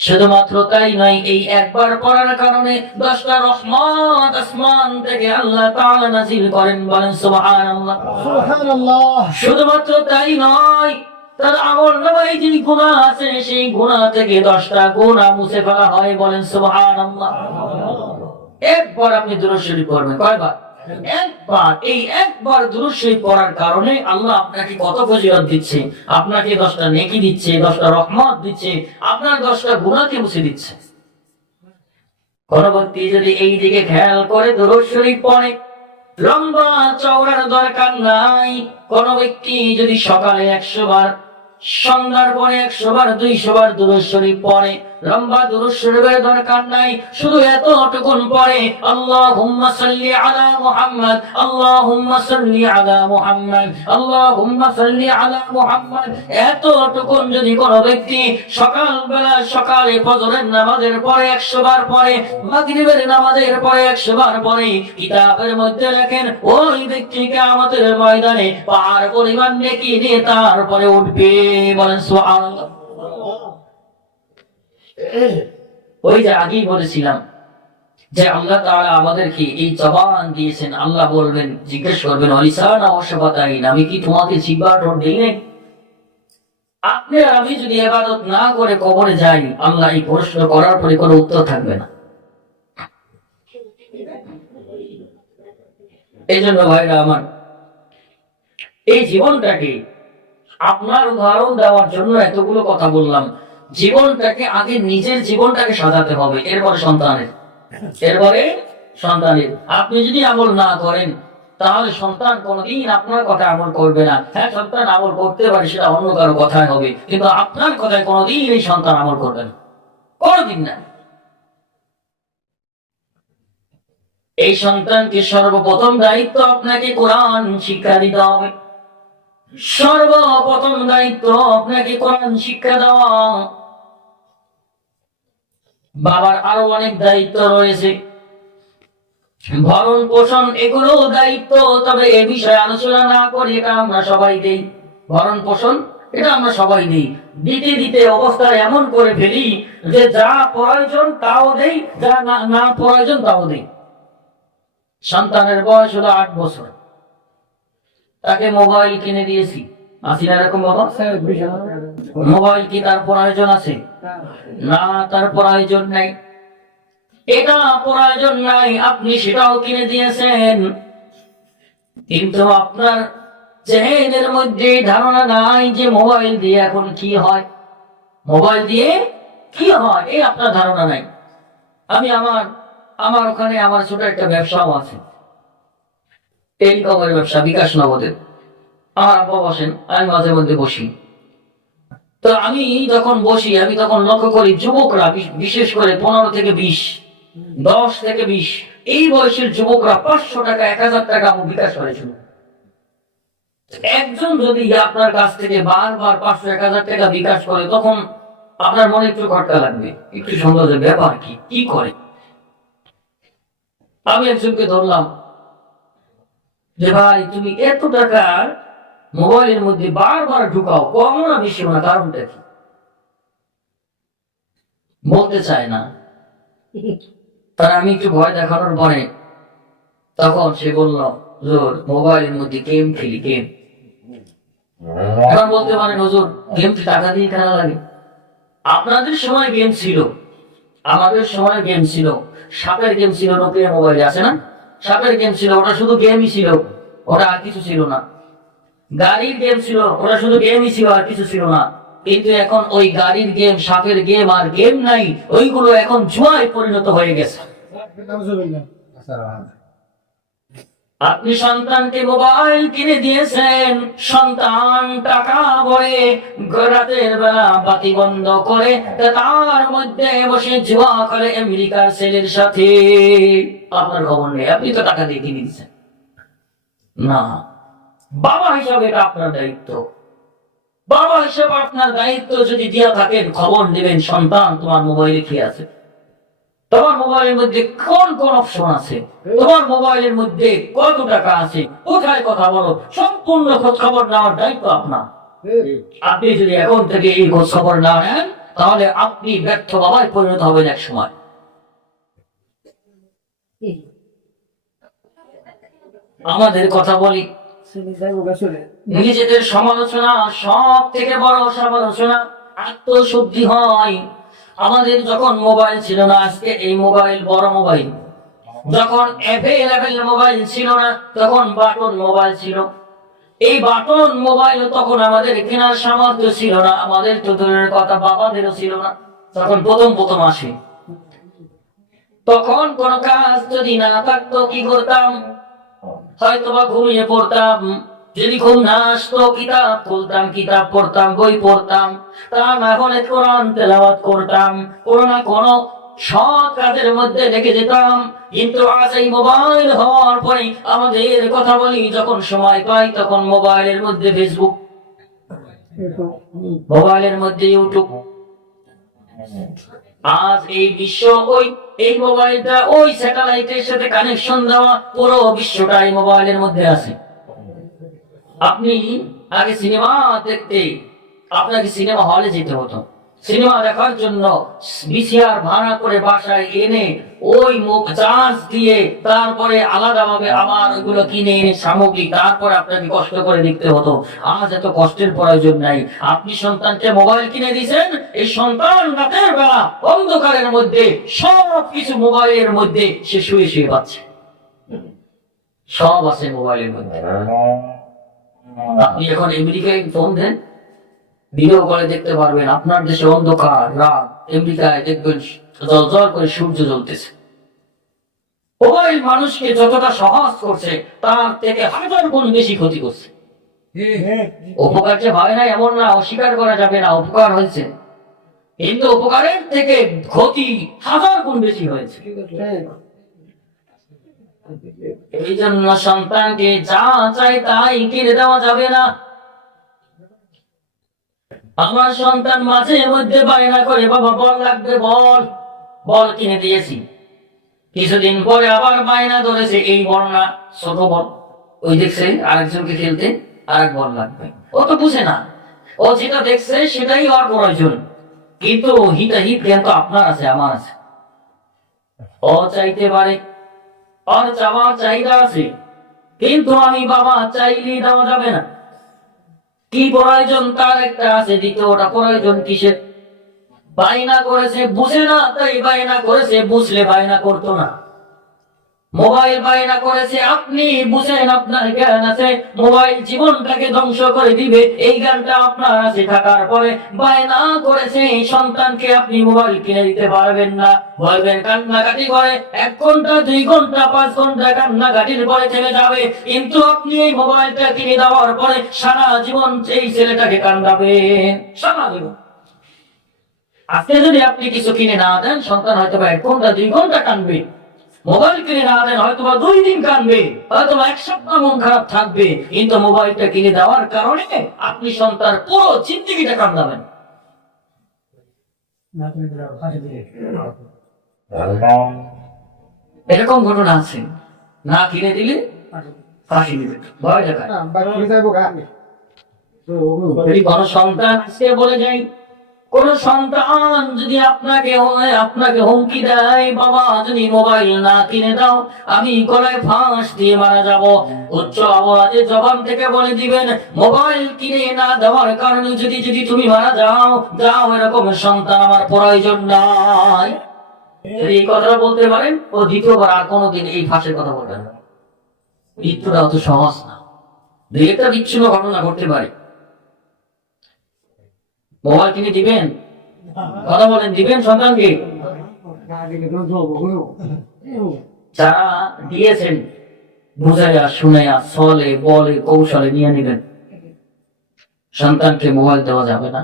শুধুমাত্র তাই নয়, এই একবার পড়ার কারণে 10টা রহমত আসমান থেকে আল্লাহ তাআলা নাযিল করেন। বলেন সুবহানাল্লাহ। সুবহানাল্লাহ। শুধুমাত্র তাই নয়, তার আমল নামায় যে গুনাহ আছে সেই গুনাহ থেকে 10টা গুনাহ মুছে ফেলা হয়। বলেন সুবহানাল্লাহ। একবার আপনি দুরূদ শরীফ পড়বেন, কয়বার? একবার। এই একবার দুরূদ শরীফ পড়ার কারণে আল্লাহ আপনাকে কত ফজিলত দিচ্ছে, আপনাকে 10টা নেকি দিচ্ছে, 10টা রহমত দিচ্ছে, আপনার 10টা গুনাহকে মুছে দিচ্ছে। কোন ব্যক্তি যদি এই দিকে খেয়াল করে দুরূদ শরীফ পড়ে, লম্বা চওড়ার দরকার নাই। কোন ব্যক্তি যদি সকালে 100 বার, সন্ধ্যার পরে 100 বার, 200 বার দুরূদ শরীফ পড়ে, লম্বা দুরূদ শরীফের দরকার নাই, শুধু এতটুকুন পড়ে, আল্লাহুম্মা সাল্লি আলা মুহাম্মদ, আল্লাহুম্মা সাল্লি আলা মুহাম্মদ, আল্লাহুম্মা সাল্লি আলা মুহাম্মদ। এতটুকুন যদি কোনো ব্যক্তি সকালবেলা সকালে ফজরের নামাজের পরে 100 বার পড়ে, মাগরিবের নামাজের পরে 100 বার পড়ে, কিতাবের মধ্যে লেখেন ওই ব্যক্তি কিয়ামতের ময়দানে পাহাড় পরিমাণ নেকি নিয়ে তারপরে উঠবে। বলেন সুবহানাল্লাহ। ওই যে আগেই বলেছিলাম যে আল্লাহ তাআলা আমাদেরকে এই জবান দিয়েছেন। আল্লাহ বলবেন, জিজ্ঞেস করবেন, অলিসানা ওয়াশফাতাইন, আমি কি তোমাকে জিহ্বা ঠোঁট দেই নাই? আপনি আর আমি যদি ইবাদত না করে কবরে যাই, আল্লাহ এই প্রশ্ন করার পরে কোনো উত্তর থাকবে না। এই জন্য ভাইরা আমার, এই জীবনটাকে আপনার উদাহরণ দেওয়ার জন্য এতগুলো কথা বললাম। জীবনটাকে আগে নিজের জীবনটাকে সাজাতে হবে, এরপরে সন্তানের, এরপরে সন্তানের। আপনি যদি আমল না করেন তাহলে সন্তান কোনোদিন আপনার কথা আমল করবে না। হ্যাঁ, সন্তান আমল করতে পারে, সেটা অন্য কারো কথায় হবে, কিন্তু আপনার কথায় কোনোদিন এই সন্তান আমল করবে না, কোনোদিন না। এই সন্তানকে সর্বপ্রথম দায়িত্ব আপনাকে কোরআন শিক্ষা দিতে হবে। সর্বপ্রথম দায়িত্ব আপনাকে কোরআন শিক্ষা দেওয়া। বাবার আরো অনেক দায়িত্ব রয়েছে, ভরণ পোষণ, এগুলো দায়িত্ব, তবে এ বিষয়ে আলোচনা না করি, এটা আমরা সবাই দেই। ভরণ পোষণ এটা আমরা সবাই দিই, দিতে দিতে অবস্থায় এমন করে ফেলি যে যা প্রয়োজন তাও দেই, যা না প্রয়োজন তাও দেই। সন্তানের বয়স হলো 8 বছর, তাকে মোবাইল কিনে দিয়েছি, আসি না এরকম বাবা? মোবাইল কি তার প্রয়োজন আছে? না, তার প্রয়োজন নাই। এটা প্রয়োজন নাই, আপনি সেটাও কিনে দিয়েছেন, কিন্তু আপনার জেহেনের মধ্যে ধারণা নাই যে মোবাইল দিয়ে এখন কি হয়, মোবাইল দিয়ে কি হয়, এই আপনার ধারণা নাই। আমি আমার ওখানে আমার ছোট একটা ব্যবসাও আছে, টেলিকমের ব্যবসা, বিকাশ নগদের। আমার আব্বা বসেন, আমি মাঝে মধ্যে বসি। তো আমি যখন বসি, আমি তখন লক্ষ্য করি যুবকরা, বিশেষ করে 15 থেকে 20, 10 থেকে 20 এই বয়সের যুবকরা 500 টাকা, 1000 টাকা বিকাশ করেছিল। একজন যদি আপনার কাছ থেকে বারবার 500, 1000 টাকা বিকাশ করে, তখন আপনার মনে একটু খটকা লাগবে, একটু সন্দেহের ব্যাপার, কি করে। আমি একজনকে ধরলাম যে ভাই, তুমি এত টাকা মোবাইলের মধ্যে বারবার ঢুকাও, কম না বেশি না, কারণটা কি? বলতে চায় না। তার আমি একটু ভয় দেখানোর পরে তখন সে বলল, হুজুর মোবাইলের মধ্যে গেম খেলি, গেম। এখন বলতে পারেন, হুজুর গেম টাকা দিয়ে খেলা লাগে। আপনাদের সময় গেম ছিল, আমাদের সময় গেম ছিল। সাপের গেম ছিল, নোকিয়া মোবাইল আছে না, সাপের গেম ছিল, ওটা শুধু গেমই ছিল, ওটা আর কিছু ছিল না। গাড়ির গেম ছিল, ওটা শুধু গেমই ছিল, আর কিছু ছিল না। কিন্তু এখন ওই গাড়ির গেম, সাপের গেম আর গেম নাই, ওইগুলো এখন জুয়ায় পরিণত হয়ে গেছে। আপনি সন্তানকে মোবাইল কিনে দিয়েছেন, সন্তান টাকা ভরে রাতের বেলা বাতি বন্ধ করে তার মধ্যে বসে জুয়া করে আমেরিকার ছেলের সাথে। আপনার খবর নেই, আপনি তো টাকা দিয়ে কিনে দিচ্ছেন না। বাবা হিসাবে এটা আপনার দায়িত্ব, বাবা হিসাবে আপনার দায়িত্ব। যদি দিয়া থাকেন, খবর নেবেন, সন্তান তোমার মোবাইলে কি আছে, তোমার মোবাইলের মধ্যে কোন কোন অপশন আছে, তোমার মোবাইলের মধ্যে কত টাকা আছে, কোথায় কথা বলো, সম্পূর্ণ খোঁজ খবর নেওয়ার দায়িত্ব আপনার। আপনি যদি এখন থেকে এই খোঁজ খবর না নেন, তাহলে আপনি ব্যর্থ বাবায় পরিণত হবেন এক সময়। আমাদের কথা বলি, নিজেদের সমালোচনা সব থেকে বড় সমালোচনা আত্মশুদ্ধি হয়। আমাদের যখন মোবাইল ছিল না, আজকে এই মোবাইল বড় মোবাইল, যখন অ্যাভেলেবেল মোবাইল ছিল না, তখন বাটন মোবাইল ছিল। এই বাটন মোবাইল তখন আমাদের কেনার সামর্থ্য ছিল না, আমাদের তো দূরের কথা, বাবাদেরও ছিল না। তখন প্রথম আসে, তখন কোন কাজ যদি না থাকতো কি করতাম? হয়তোবা ঘুমিয়ে পড়তাম, যদি ঘুম না আসতো কিতাব খুলতাম, কিতাব পড়তাম, বই পড়তাম, তা না হলে কোরআন তেলাওয়াত করতাম, কোনো না কোনো সৎ কাজের মধ্যে লেগে যেতাম। কিন্তু আজ এই মোবাইল হওয়ার পরে আমাদের কথা বলি, যখন সময় পাই তখন মোবাইলের মধ্যে ফেসবুক, মোবাইলের মধ্যে ইউটিউব। আজ এই বিশ্ব, এই মোবাইলটা ওই স্যাটেলাইটের সাথে কানেকশন দেওয়া, পুরো বিশ্বটা এই মোবাইলের মধ্যে আছে। আপনি আগে সিনেমা দেখতে আপনাকে সিনেমা হলে যেতে হতো, সিনেমা দেখার জন্য ভিসিআর ভাড়া করে বাসায় এনে ওই চার্জ দিয়ে তারপরে আলাদাভাবে আবার ওইগুলো কিনে এনে সামগ্রী, তারপরে আপনাকে কষ্ট করে দেখতে হতো। আজ এত কষ্টের প্রয়োজন নাই। আপনি সন্তানকে মোবাইল কিনে দিয়েছেন, এই সন্তান রাতের বেলা অন্ধকারের মধ্যে সব কিছু মোবাইলের মধ্যে সে শুয়ে শুয়ে পাচ্ছে, সব আছে মোবাইলের মধ্যে। আপনি এখন আমেরিকায় ফোন দেন, ভিডিও কলে দেখতে পারবেন, আপনার দেশে অন্ধকার রাত, আমেরিকায় দেখবেন জল জল করে সূর্য জ্বলতেছে। মোবাইল মানুষকে যতটা সহজ করছে তার থেকে 1000 গুণ বেশি ক্ষতি করছে। উপকার যে হয় না এমন না, অস্বীকার করা যাবে না, উপকার হয়েছে, কিন্তু উপকারের থেকে ক্ষতি 1000 গুণ বেশি হয়েছে। এই জন্য সন্তানকে যা চাই তাই কিনে দেওয়া যাবে না। আমার সন্তান মাঝে মধ্যে বায়না করে, বাবা বল লাগবে, বল, বল কিনে দিয়েছি। কিছুদিন পরে আবার বায়না ধরেছে, এই বল না, ছোট বল। ওই দেখছে আরেকজনকে খেলতে, আরেক বল লাগবে। ও তো বুঝে না, ও যেটা দেখছে সেটাই ওর প্রয়োজন, কিন্তু হিতাহিত জ্ঞান তো আপনার আছে, আমার আছে। ও চাইতে পারে, ওর চাওয়ার চাহিদা আছে, কিন্তু আমি বাবা চাইলেই দেওয়া যাবে না। কি প্রয়োজন তার একটা আছে, দ্বিতীয়টা প্রয়োজন কিসের? বায়না করেছে, বুঝে না তাই বায়না করেছে, বুঝলে বায়না করতো না। মোবাইল বায়না করেছে, আপনি বুঝেন, আপনার জ্ঞান আছে, মোবাইল জীবনটাকে ধ্বংস করে দিবে, এই জ্ঞানটা আপনার আছে থাকার পরে বায়না করেছে সন্তানকে আপনি মোবাইল কিনে দিতে পারবেন না। বলবেন, কান্নাকাটি করে 1 ঘন্টা 2 ঘন্টা 5 ঘন্টা কান্নাকাটির পরে চলে যাবে, কিন্তু আপনি এই মোবাইলটা কিনে দেওয়ার পরে সারা জীবন এই ছেলেটাকে কান্দাবেন, সারা জীবন। আজকে যদি আপনি কিছু কিনে না দেন, সন্তান হয়তো 1 ঘন্টা 2 ঘন্টা কাঁদবে। মোবাইল কিনে না দেন, হয়তো 2 দিন কাঁদবে, হয়তো 1 সপ্তাহ মন খারাপ থাকবে, কিন্তু মোবাইলটা কিনে দেওয়ার কারণে আপনি সন্তান পুরো জিন্দেগিটা কান্দাবেন। এরকম ঘটনা আছে, না কিনে দিলে ফাঁসি দিবে, ভয় দেখায়। যদি কোন সন্তান আজকে বলে যাই, কোন সন্তান যদি আপনাকে হুমকি দেয়, বাবা যদি মোবাইল না কিনে দাও আমি গলায় ফাঁস দিয়ে মারা যাব, উচ্চ আওয়াজে জবান থেকে বলে দিবেন, মোবাইল কিনে না দেওয়ার কারণে যদি তুমি মারা যাও, এরকম সন্তান আমার প্রয়োজন নাই। যদি এই কথাটা বলতে পারেন, ও দ্বিতীয়বার আর কোনোদিন এই ফাঁসের কথা বলবেন না। মৃত্যুটা অত সহজ না, 2-1টা বিচ্ছিন্ন ঘটনা ঘটতে পারে। মোবাইল কিনে দিবেন? কথা বলেন, দিবেন সন্তানকে? যারা দিয়েছেন বুঝাইয়া শুনাইয়া ছলে বলে কৌশলে নিয়ে নেবেন। সন্তানকে মোবাইল দেওয়া যাবে না।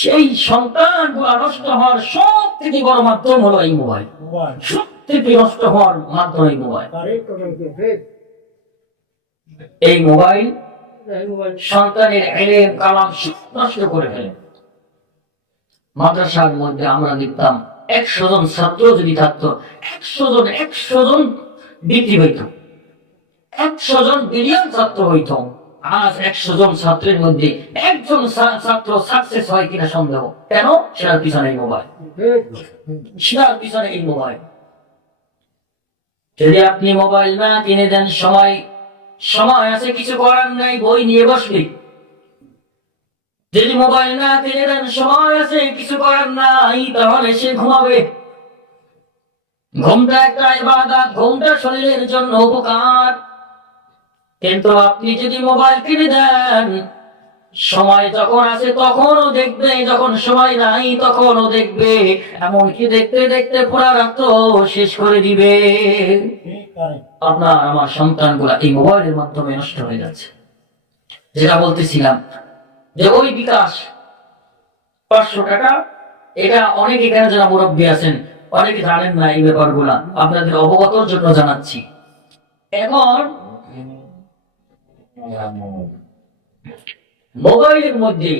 সেই সন্তান নষ্ট হওয়ার সব থেকে বড় মাধ্যম হলো এই মোবাইল। সব থেকে নষ্ট হওয়ার মাধ্যম এই মোবাইল। এই মোবাইল সন্তানের ইলম কালাম সব নষ্ট করে ফেলে। মাদ্রাসার মধ্যে আমরা দেখতাম 100 জন ছাত্র যদি থাকতো, 100 জন বৃদ্ধি হইত, 100 জন বিলিয়ন ছাত্র হইত। আজ 100 জন ছাত্রের মধ্যে 1 জন ছাত্র সাকসেস হয় কিনা সন্দেহ। কেন? সেটার পিছনে এই মোবাইল, সেটার পিছনে এই মোবাইল। যদি আপনি মোবাইল না কিনে দেন, সময় আছে, কিছু করার নাই, বই নিয়ে বসবে। যদি মোবাইল না কিনে দেন, সময় আছে, কিছু করার নাই, তাহলে সে ঘুমাবে। ঘুমটা একটা ইবাদত, ঘুমটা শরীরের জন্য উপকার। কিন্তু আপনি যদি মোবাইল কিনে দেন, সময় যখন আছে তখনও দেখবে, যখন সময় নাই তখনও দেখবে, এমনকি দেখতে দেখতে পুরা রাত শেষ করে দিবে। আপনার আমার সন্তানগুলা এই মোবাইলের মাধ্যমে নষ্ট হয়ে যাচ্ছে। যেটা বলতেছিলাম যে ওই বিকাশ 500 টাকা, এটা অনেক এখানে যারা মুরব্বী আছেন অনেকে জানেন না এই ব্যাপারগুলা, আপনাদের অবগতর জন্য জানাচ্ছি। এখন মোবাইলের মধ্যে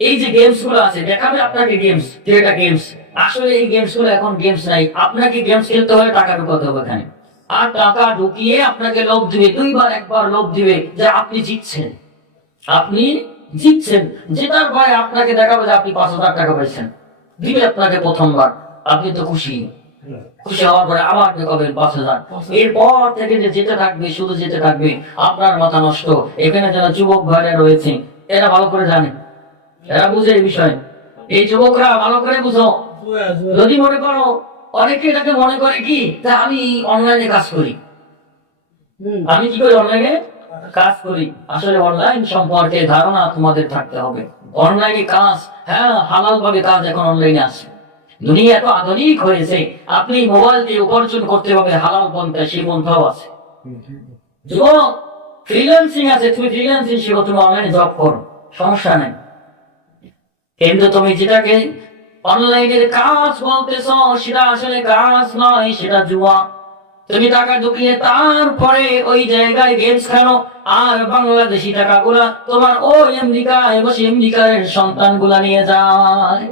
এই যে গেমস গুলো আছে, দেখাবে আপনাকে গেমস, যেটা গেমস, আসলে এই গেমস গুলো এখন গেমস নাই। আপনাকে গেমস খেলতে হলে টাকা ঢুকাতে হবে এখানে, আর টাকা ঢুকিয়ে আপনাকে লোভ দিবে, 2বার লোভ দিবে যে আপনি জিতছেন। জেতার ভয় আপনাকে দেখাবে যে আপনি 5000 টাকা পাইছেন, দিবে আপনাকে প্রথমবার, আপনি তো খুশি হওয়ার পরে আবার দেখাবেন 5000। এরপর থেকে যে যেতে থাকবে, শুধু যেতে থাকবে, আপনার মাথা নষ্ট। এখানে যারা যুবক ভাইরা রয়েছে এরা ভালো করে জানে, এরা বুঝে এই বিষয়। এই যুবকরা ভালো করে বুঝো। যদি মনে করো, অনেকে এটাকে মনে করে কি, তা আমি অনলাইনে কাজ করি, আমি কি করি, অনলাইনে কাজ করি। আসলে অনলাইন সম্পর্কে ধারণা তোমাদের থাকতে হবে। অনলাইনে কাজ, হ্যাঁ হালাল ভাবে কাজ এখন অনলাইনে আছে, দুনিয়া তো আধুনিক হয়েছে, আপনি মোবাইল দিয়ে উপার্জন করতে পারবে হালাল পন্থা, সেই পন্থাও আছে। যুবক, ফ্রিল্যান্সিং আছে, তুমি ফ্রিল্যান্সিং শিখো, তুমি অনলাইনে জব করো, সমস্যা নেই। কিন্তু তুমি যেটাকে অনলাইনের কাজ বলতেছ সেটা আসলে কাজ নয়, সেটা জুয়া। তুমি টাকা ঢুকিয়ে তারপরে ওই জায়গায় গেমস খেলো, আর বাংলাদেশি টাকাগুলা তোমার ওই আমেরিকায় বসে আমেরিকার সন্তানগুলা নিয়ে যায়।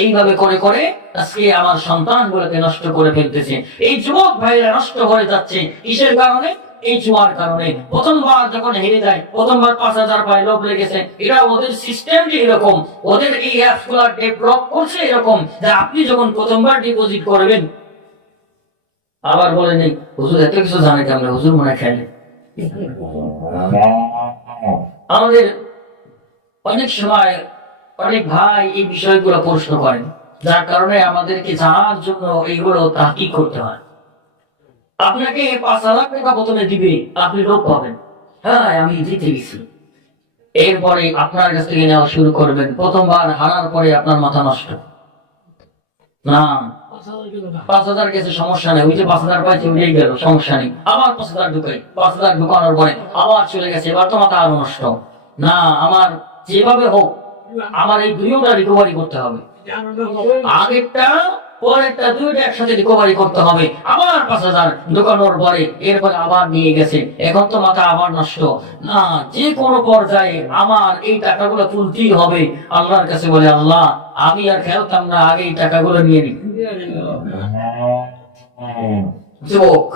এইভাবে করে করে আজকে আমার সন্তানগুলোকে নষ্ট করে ফেলতেছে। এই যুবক ভাইরা নষ্ট হয়ে যাচ্ছে কিসের কারণে? এই জুয়ার কারণে। প্রথমবার যখন হেরে যায়, প্রথমবার 5,000 পায়, লোভ লেগেছে। এটা ওদের সিস্টেমটি এরকম, ওদের এই অ্যাপস গুলা ডেভেলপ করছে এরকম যে আপনি যখন প্রথমবার ডিপোজিট করবেন, আবার বলে নেই হুজুর এত কিছু জানে কেমন, হুজুর মনে খেলে। আমাদের অনেক সময় অনেক ভাই এই বিষয়গুলো প্রশ্ন করেন, যার কারণে আমাদেরকে জানার জন্য এইগুলো তাহকিক করতে হয়। আপনাকে 5,000 টাকা প্রথমে দিবে, আপনি লোভ পাবেন, হ্যাঁ আমি জিতে গেছি। এরপরে আপনার কাছ থেকে নেওয়া শুরু করবেন, প্রথমবার হারার পরে আপনার মাথা নষ্ট। না, 5,000 গেছে সমস্যা নেই, ওই যে 5,000 পাইছে উড়ে গেল, সমস্যা নেই, আবার 5,000 ঢুকাই, 5,000 ঢুকানোর পরে আবার চলে গেছে, এবার তো মাথা আরো নষ্ট। না, আমার যেভাবে হোক আমার এই দুইটা রিকভারি করতে হবে, আগেরটা পরেরটা দুইটা একসাথে রিকভারি করতে হবে। আবার 5,000 ঢুকানোর পরে এরপরে আবার নিয়ে গেছে, এখন তো মাথা আবার নষ্ট। না, যে কোনো পর্যায়ে আমার এই টাকাগুলো তুলতেই হবে। আল্লাহর কাছে বলে, আল্লাহ আমি আর খেলতাম না, আগে এই টাকাগুলো নিয়ে নি। যুবক,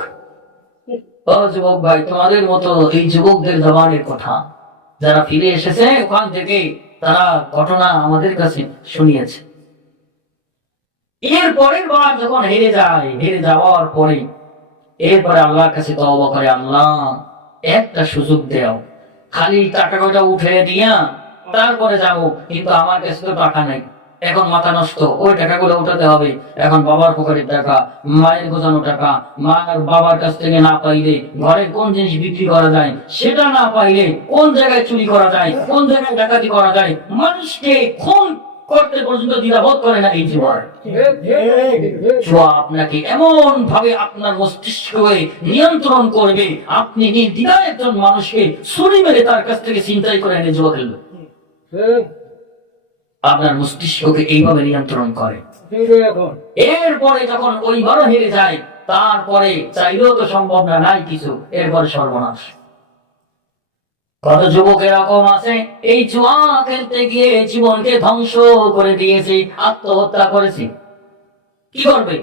ও যুবক ভাই, তোমাদের মতো এই যুবকদের জবানের কথা যারা ফিরে এসেছে ওখান থেকে, তারা ঘটনা আমাদের কাছে শুনিয়েছে। এর পরের বার যখন হেরে যায়, হেরে যাওয়ার পরে এরপরে আল্লাহর কাছে তওবা করে, আল্লাহ একটা সুযোগ দাও, খালি টাকা কয়টা উঠে দিয়া তারপরে যাবো, কিন্তু আমার কাছে তো টাকা নাই, এখন মাথা নষ্ট, ওই টাকাগুলো উঠাতে হবে। এখন বাবার পকেটের টাকা, মায়ের গোছানো টাকা, মার বাবার কাছ থেকে না পাইলে ঘরে কোন জিনিস বিক্রি করা যায়, সেটা না পাইলে কোন জায়গায় চুরি করা যায়, কোন জায়গায় ডাকাতি করা যায়, মানুষকে খুন করতে পর্যন্ত দ্বিধাবোধ করে না এই জীবন। জুয়া আপনাকে এমন ভাবে আপনার মস্তিষ্ককে নিয়ন্ত্রণ করবে, আপনি নির্দ্বিধায় একজন মানুষকে ছুরি মেরে তার কাছ থেকে ছিনতাই করে এনে জুয়া খেলবে। আপনার মস্তিষ্ককে এইভাবে নিয়ন্ত্রণ করে। এরপরে যখন ওইবারও হেরে যায়, তারপরে চাইলেও তো সম্ভব না, নাই কিছু, এরপরে সর্বনাশ। কত যুবক এরকম আছে, এই জুয়া খেলতে গিয়ে জীবনকে ধ্বংস করে দিয়েছে, আত্মহত্যা করেছে। কি করবে?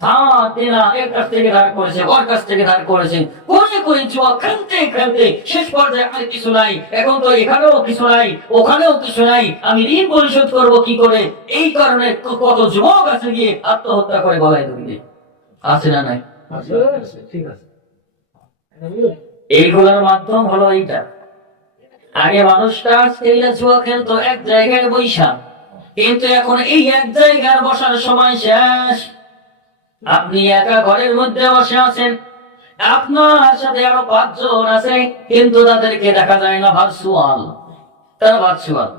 ধার দেনা, এর কাছ থেকে ধার করেছে, ওর কাছ থেকে ধার করেছে, করে করে জুয়া খেলতে খেলতে শেষ পর্যায়ে আর কিছু নাই, এখন তো এখানেও কিছু নাই, ওখানেও কিছু নাই, আমি ঋণ পরিশোধ করব কি করে? এই কারণে কত যুবক আছে গিয়ে আত্মহত্যা করে গলায় দড়ি দেয়। আছে না নাই? ঠিক আছে। এইগুলোর মাধ্যম হলো এইটা। আগে মানুষটা জুয়া খেলতো এক জায়গায় বৈশা, কিন্তু এখন এই এক জায়গায় বসার সময় শেষ। আপনি একা ঘরের মধ্যে বসে আছেন, আপনার সাথে আরো 5 জন আছে, কিন্তু তাদেরকে দেখা যায় না, ভার্চুয়াল। তারা ভার্চুয়াল,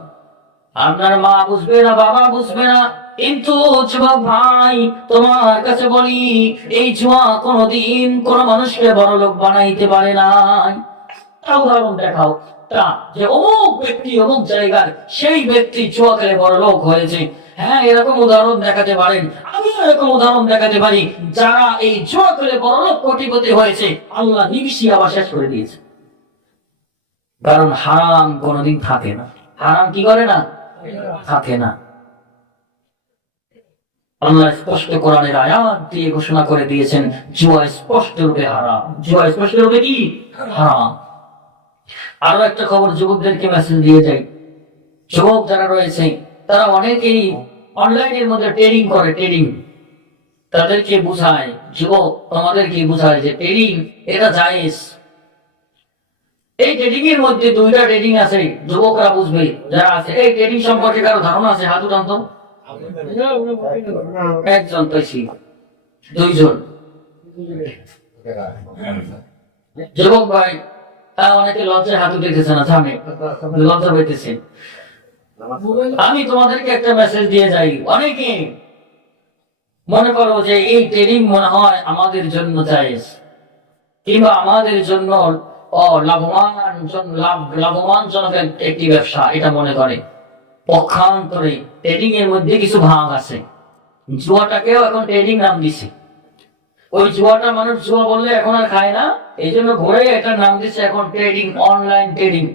আপনার মা বুঝবে না, বাবা বুঝবে না। কিন্তু যুবক ভাই, তোমার কাছে বলি, এই জুয়া কোনদিন কোন মানুষকে বড় লোক বানাইতে পারে নাই। উদাহরণ দেখাও যে অমুক ব্যক্তি অমুক জায়গার সেই ব্যক্তি জুয়া খেলে বড় লোক হয়েছে। হ্যাঁ, এরকম উদাহরণ দেখাতে পারেন, আমি এরকম উদাহরণ দেখাতে পারি, যারা এই জুয়া খেলে বড় লোক কোটিপতি হয়েছে, আল্লাহ নিমিষে আবার শেষ করে দিয়েছে। কারণ হারাম কোনদিন থাকে না, হারাম কি করে না? থাকে না। আল্লাহ স্পষ্ট কোরআনের আয়াত দিয়ে ঘোষণা করে দিয়েছেন, জুয়া স্পষ্ট রূপে হারাম। জুয়া স্পষ্ট রূপে কি? হারাম। আরো একটা খবর যুবকদেরকে মেসেজ দিয়ে যাই, যুবক যারা রয়েছে তারা অনেকেই অনলাইনের মধ্যে ট্রেডিং করে। ট্রেডিং তাদেরকে বুঝায়, যুবক তোমাদেরকে বুঝায় যে ট্রেডিং এটা জায়েজ। এই ট্রেডিং এর মধ্যে 2টা ট্রেডিং আছে, যুবকরা বুঝবে যারা আছে। এই ট্রেডিং সম্পর্কে কারো ধারণা আছে? হাত উঠান তো। একজন পেয়েছি, 2 জন। যুবক ভাই, অনেকে লজ্জায় হাত উঠেছে না, জানে লজ্জা পেতেছে। আমি তোমাদেরকে একটা মেসেজ দিয়ে যাই, অনেকে মনে করো যে এই ট্রেডিং মনে হয় আমাদের জন্য জায়েজ, কিংবা আমাদের জন্য লাভবানজনক একটি ব্যবসা, এটা মনে করে। পক্ষান্তরে ট্রেডিং এর মধ্যে কিছু ভাগ আছে। জুয়াটাকেও এখন ট্রেডিং নাম দিছে। ওই জুয়াটা মানুষ জুয়া বললে এখন আর খায় না, এই জন্য ঘুরে এটার নাম দিচ্ছে এখন ট্রেডিং, অনলাইন ট্রেডিং।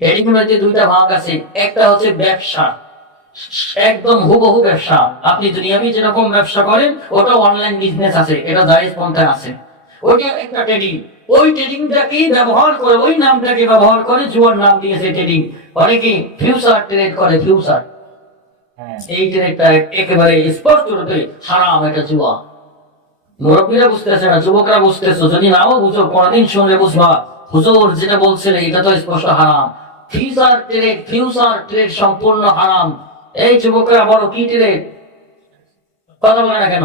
ট্রেডিং এর মধ্যে দুইটা ভাগ আছে। একটা হচ্ছে ব্যবসা, একদম হুবহু ব্যবসা। আপনি দুনিয়াবি যেরকম ব্যবসা করেন ওটা অনলাইন বিজনেস আছে, এটা জায়েজ পন্থায় আছে। ওইটা একটা ট্রেডিং। ওই ট্রেডিংটাকে ব্যবহার করে, ওই নামটাকে ব্যবহার করে জুয়ার নাম দিয়েছে ট্রেডিং। অনেকে ফিউচার ট্রেড করে, ফিউচার। এই ট্রেডটা একেবারে স্পষ্ট রূপে হারাম, এটা জুয়া। মুরব্বীরা বুঝতেছে না, যুবকরা বুঝতেছো, যদি নাও বুঝো কোনদিন শুনলে বুঝবা হুজুর যেটা বলছিলে এটা তো স্পষ্ট হারাম। ফিউচার ট্রেড সম্পূর্ণ হারাম। এই যুবকরা বলো কি ট্রেড? কথা বলে না কেন?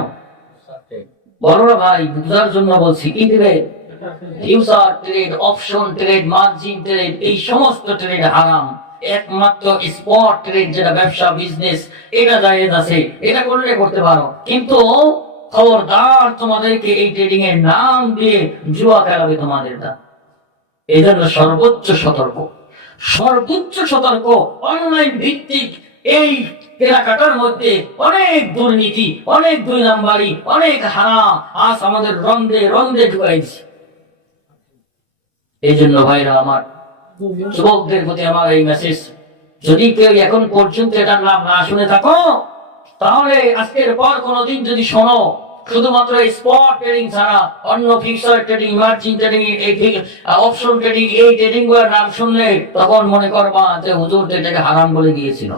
বলো না ভাই, বুঝার জন্য বলছি। কি trade? Future trade, option trade, margin trade, এই সমস্ত ট্রেড হারাম। একমাত্র স্পট ট্রেড যেটা ব্যবসা বিজনেস, এটা জায়েজ আছে, এটা করলে করতে পারো। কিন্তু খবরদার তোমাদেরকে এই ট্রেডিং এর নাম দিয়ে জুয়া খেলাবে তোমাদের না। এই জন্য সর্বোচ্চ সতর্ক। অনলাইন ভিত্তিক এই কেনাকাটার মধ্যে অনেক দুর্নীতি, অনেক দুই নাম্বারি, অনেক হারাম আজ আমাদের রন্ধে ঢুকাইছে। এই জন্য ভাইরা আমার, যুবকদের প্রতি আমার এই মেসেজ, যদি কেউ এখন পর্যন্ত এটার নাম না শুনে থাকো, তাহলে আজকের পর কোনদিন যদি শোনো শুধুমাত্র স্পট ট্রেডিং ছাড়া অন্য future trading, margin trading, option trading, এই ট্রেডিং গুলোর নাম শুনলে তখন মনে করবা যে হুজুর এটাকে হারাম বলে গিয়েছিল।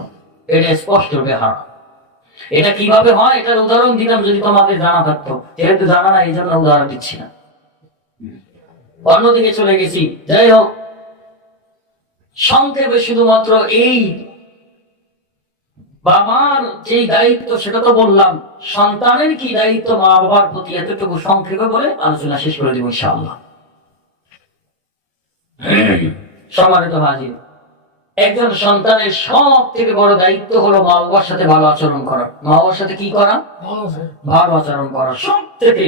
এটা স্পষ্ট রূপে হারাম। এটা কিভাবে হয় এটার উদাহরণ দিলাম যদি তোমাদের জানা থাকতো, যেহেতু জানা না এই জন্য উদাহরণ দিচ্ছি না। অন্যদিকে চলে গেছি। যাই হোক, সংক্ষেপে শুধুমাত্র এই বাবার যে দায়িত্ব সেটা তো বললাম, সন্তানের কি দায়িত্ব মা বাবার প্রতি, এতটুকু সংক্ষেপে বলে আলোচনা শেষ করে দিব ইনশাআল্লাহ। সম্মানিত হাজির, একজন সন্তানের সব থেকে বড় দায়িত্ব হলো মা বাবার সাথে ভালো আচরণ করা। মা বাবার সাথে কি করা? ভালো আচরণ করা। সব থেকে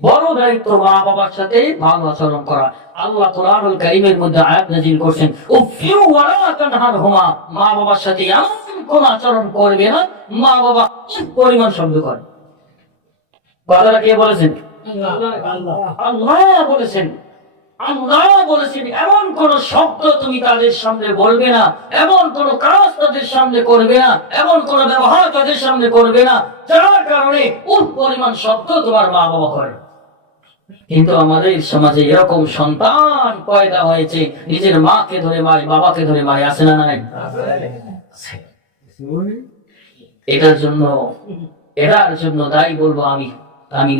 বড় দায়িত্ব মা বাবার সাথে ভালো আচরণ করা। আল্লাহ কোরআনুল কারীমের মধ্যে আয়াত নাযিল করেছেন, উফিউ ওয়ালা তানহারহুমা, মা বাবার সাথে এমন কোন আচরণ করবে না মা বাবা পরিমাণ শব্দ করে। কথাটা কে বলেছেন? আল্লাহ বলেছেন। আল্লাহ বলেছেন এমন কোন শব্দ তুমি তাদের সামনে বলবে না, এমন কোন কাজ তাদের সামনে করবে না, এমন কোন ব্যবহার তাদের সামনে করবে না যার কারণে পরিমাণ শব্দ তোমার মা বাবা করে। কিন্তু আমাদের সমাজে এরকম সন্তান পয়দা হয়েছে, নিজের মাকে ধরে মারে, বাবাকে ধরে মারে, আছে না নাই? এটার জন্য দায়ী বলবো আমি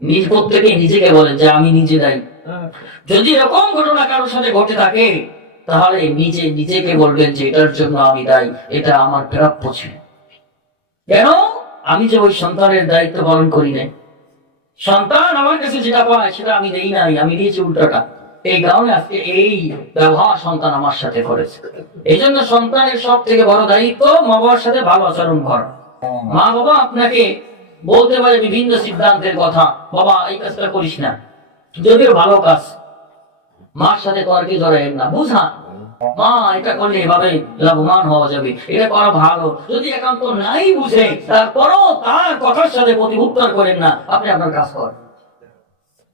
নিজ প্রত্যেকে নিজেকে বলেন যে আমি নিজে দায়ী। যদি এরকম ঘটনা কারোর সাথে ঘটে থাকে তাহলে নিজেকে বলবেন যে এটার জন্য আমি দায়ী, এটা আমার প্রাপ্য ছিল। কেন? আমি যে ওই সন্তানের দায়িত্ব পালন করি নাই। সন্তান আমার কাছে যেটা পায় সেটা আমি দেই নাই, আমি দিয়েছি উল্টাটা। এই কারণে আজকে এই ব্যবহার সন্তান আমার সাথে করেছে। এই জন্য সন্তানের সব থেকে বড় দায়িত্ব মা বাবার সাথে ভালো আচরণ করা। মা বাবা আপনাকে বলতে পারে বিভিন্ন সিদ্ধান্তের কথা, বাবা এই কাজটা করিস না, যদিও ভালো কাজ, মার সাথে তর্কে জড়াইয়েন না, বুঝা মা এটা করলে এভাবে লাভবান হওয়া যাবে, এটা করা ভালো। যদি একান্ত নাই বুঝে তারপরও তার কথার সাথে প্রতি উত্তর করেন না, আপনি আপনার কাজ করেন।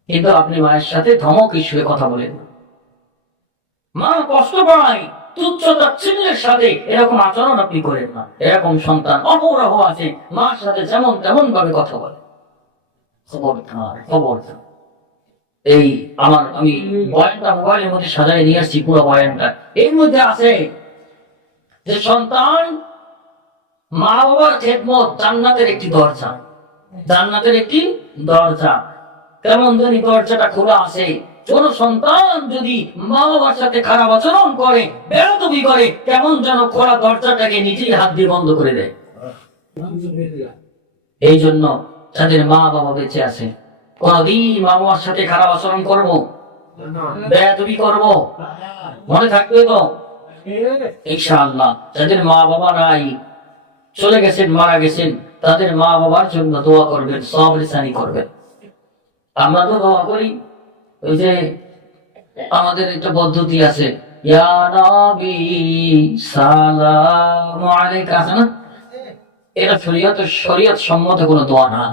কিন্তু আপনি মায়ের সাথে ধমক ইস্যুয়ে কথা বলেন, মা কষ্ট পায়, তুচ্ছ তাচ্ছিল্যের সাথে এরকম আচরণ আপনি করেন না। এরকম সন্তান অপরাহ আছে, মার সাথে যেমন তেমন ভাবে কথা বলে। খবরদার। এই আমি বয়ানটা মোবাইলের মধ্যে সাজাই নিয়ে আসছি, পুরো বয়ানটা এর মধ্যে আছে যে সন্তান মা বাবার খেদমত জান্নাতের একটি দরজা। জান্নাতের একটি দরজা। কেমন জানি দরজাটা খোলা আছে। কোন সন্তান যদি মা বাবার সাথে খারাপ আচরণ করে, বেয়াদবি করে, কেমন যেন খোলা দরজাটাকে নিজেই হাত দিয়ে বন্ধ করে দেয়। এই জন্য যাদের মা বাবা বেঁচে আছে, কোনদিন মা বাবার সাথে খারাপ আচরণ করবো, বেয়াদবি করবো, মনে থাকবে তো ইনশাআল্লাহ। যাদের মা বাবা নাই, চলে গেছেন, মারা গেছেন, তাদের মা বাবার জন্য দোয়া করবেন, সবর সানি করবেন। আমরা তো দোয়া করি, ওই যে আমাদের একটা পদ্ধতি আছে, ইয়া নবী সালামু আলাইকা, আছে না? এটা শরীয়ত সম্মত কোনো দোয়া না।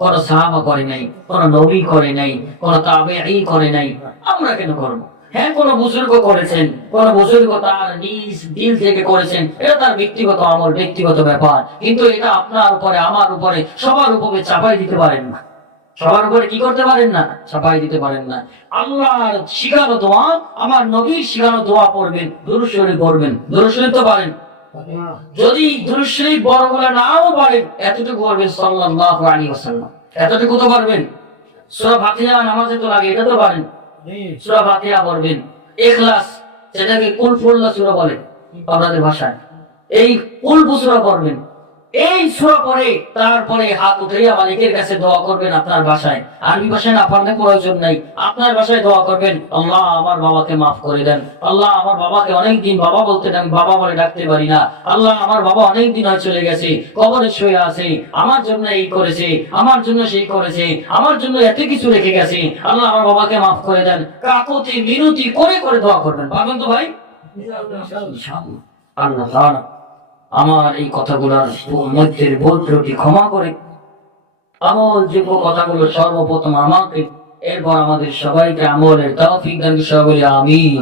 কোন সাহাবা করে নাই, কোন নবী করে নাই, কোন তাবেঈ করে নাই, আমরা কেন করব? হ্যাঁ, কোন বুজুর্গ করেছেন, কোন বুজুর্গ তার নিজ দিল থেকে করেছেন, এটা তার ব্যক্তিগত আমল, ব্যক্তিগত ব্যাপার। কিন্তু এটা আপনার উপরে, আমার উপরে, সবার উপরে চাপাই দিতে পারেন না। সবার উপরে কি করতে পারেন না? চাপাই দিতে পারেন না। আল্লাহর শিখানো দোয়া, আমার নবীর শিখানো দোয়া পড়বেন, দুরূদ শরীফ পড়বেন। দুরূদ শরীফ তো পারেন, যদি দুরূদ শরীফ বড়গুলো নাও পারেন, এতটুকু পড়বেন সাল্লাল্লাহু আলাইহি ওয়াসাল্লাম, এতটুকু তো পারবেন। সূরা ফাতিহা নামাজে তো লাগে, এটা তো পারেন। সূরা ফাতিহা পড়বেন, ইখলাস, যেটাকে কুলফুল্লাহ সূরা বলে আপনাদের ভাষায়, এই কুলফু সূরা পড়বেন। এই সূরা পড়ে তারপরে হাত উঠাইয়া মালিকের কাছে দোয়া করবেন আপনার ভাষায়। আরবি ভাষায় না পারলে প্রয়োজন নাই, আপনার ভাষায় দোয়া করবেন। আল্লাহ আমার বাবাকে মাফ করে দেন। আল্লাহ আমার বাবাকে অনেকদিন বাবা বলতে বাবা বলে ডাকতে পারি না। আল্লাহ আমার বাবা অনেকদিন হয়ে চলে গেছে, কবরে শুয়ে আছে, আমার জন্য এই করেছে, আমার জন্য সেই করেছে, আমার জন্য এত কিছু রেখে গেছে। আল্লাহ আমার বাবাকে মাফ করে দেন। কাকুতি মিনতি করে করে দোয়া করবেন, পারবেন তো ভাই? ইনশাআল্লাহ। আল্লাহ তাআলা আমার এই কথাগুলোর মধ্যে ভুল ত্রুটি ক্ষমা করে আমল যোগ্য কথাগুলো সর্বপ্রথম আমাকে, এরপর আমাদের সবাইকে আমলের তৌফিক দান করে, সকলে আমিন।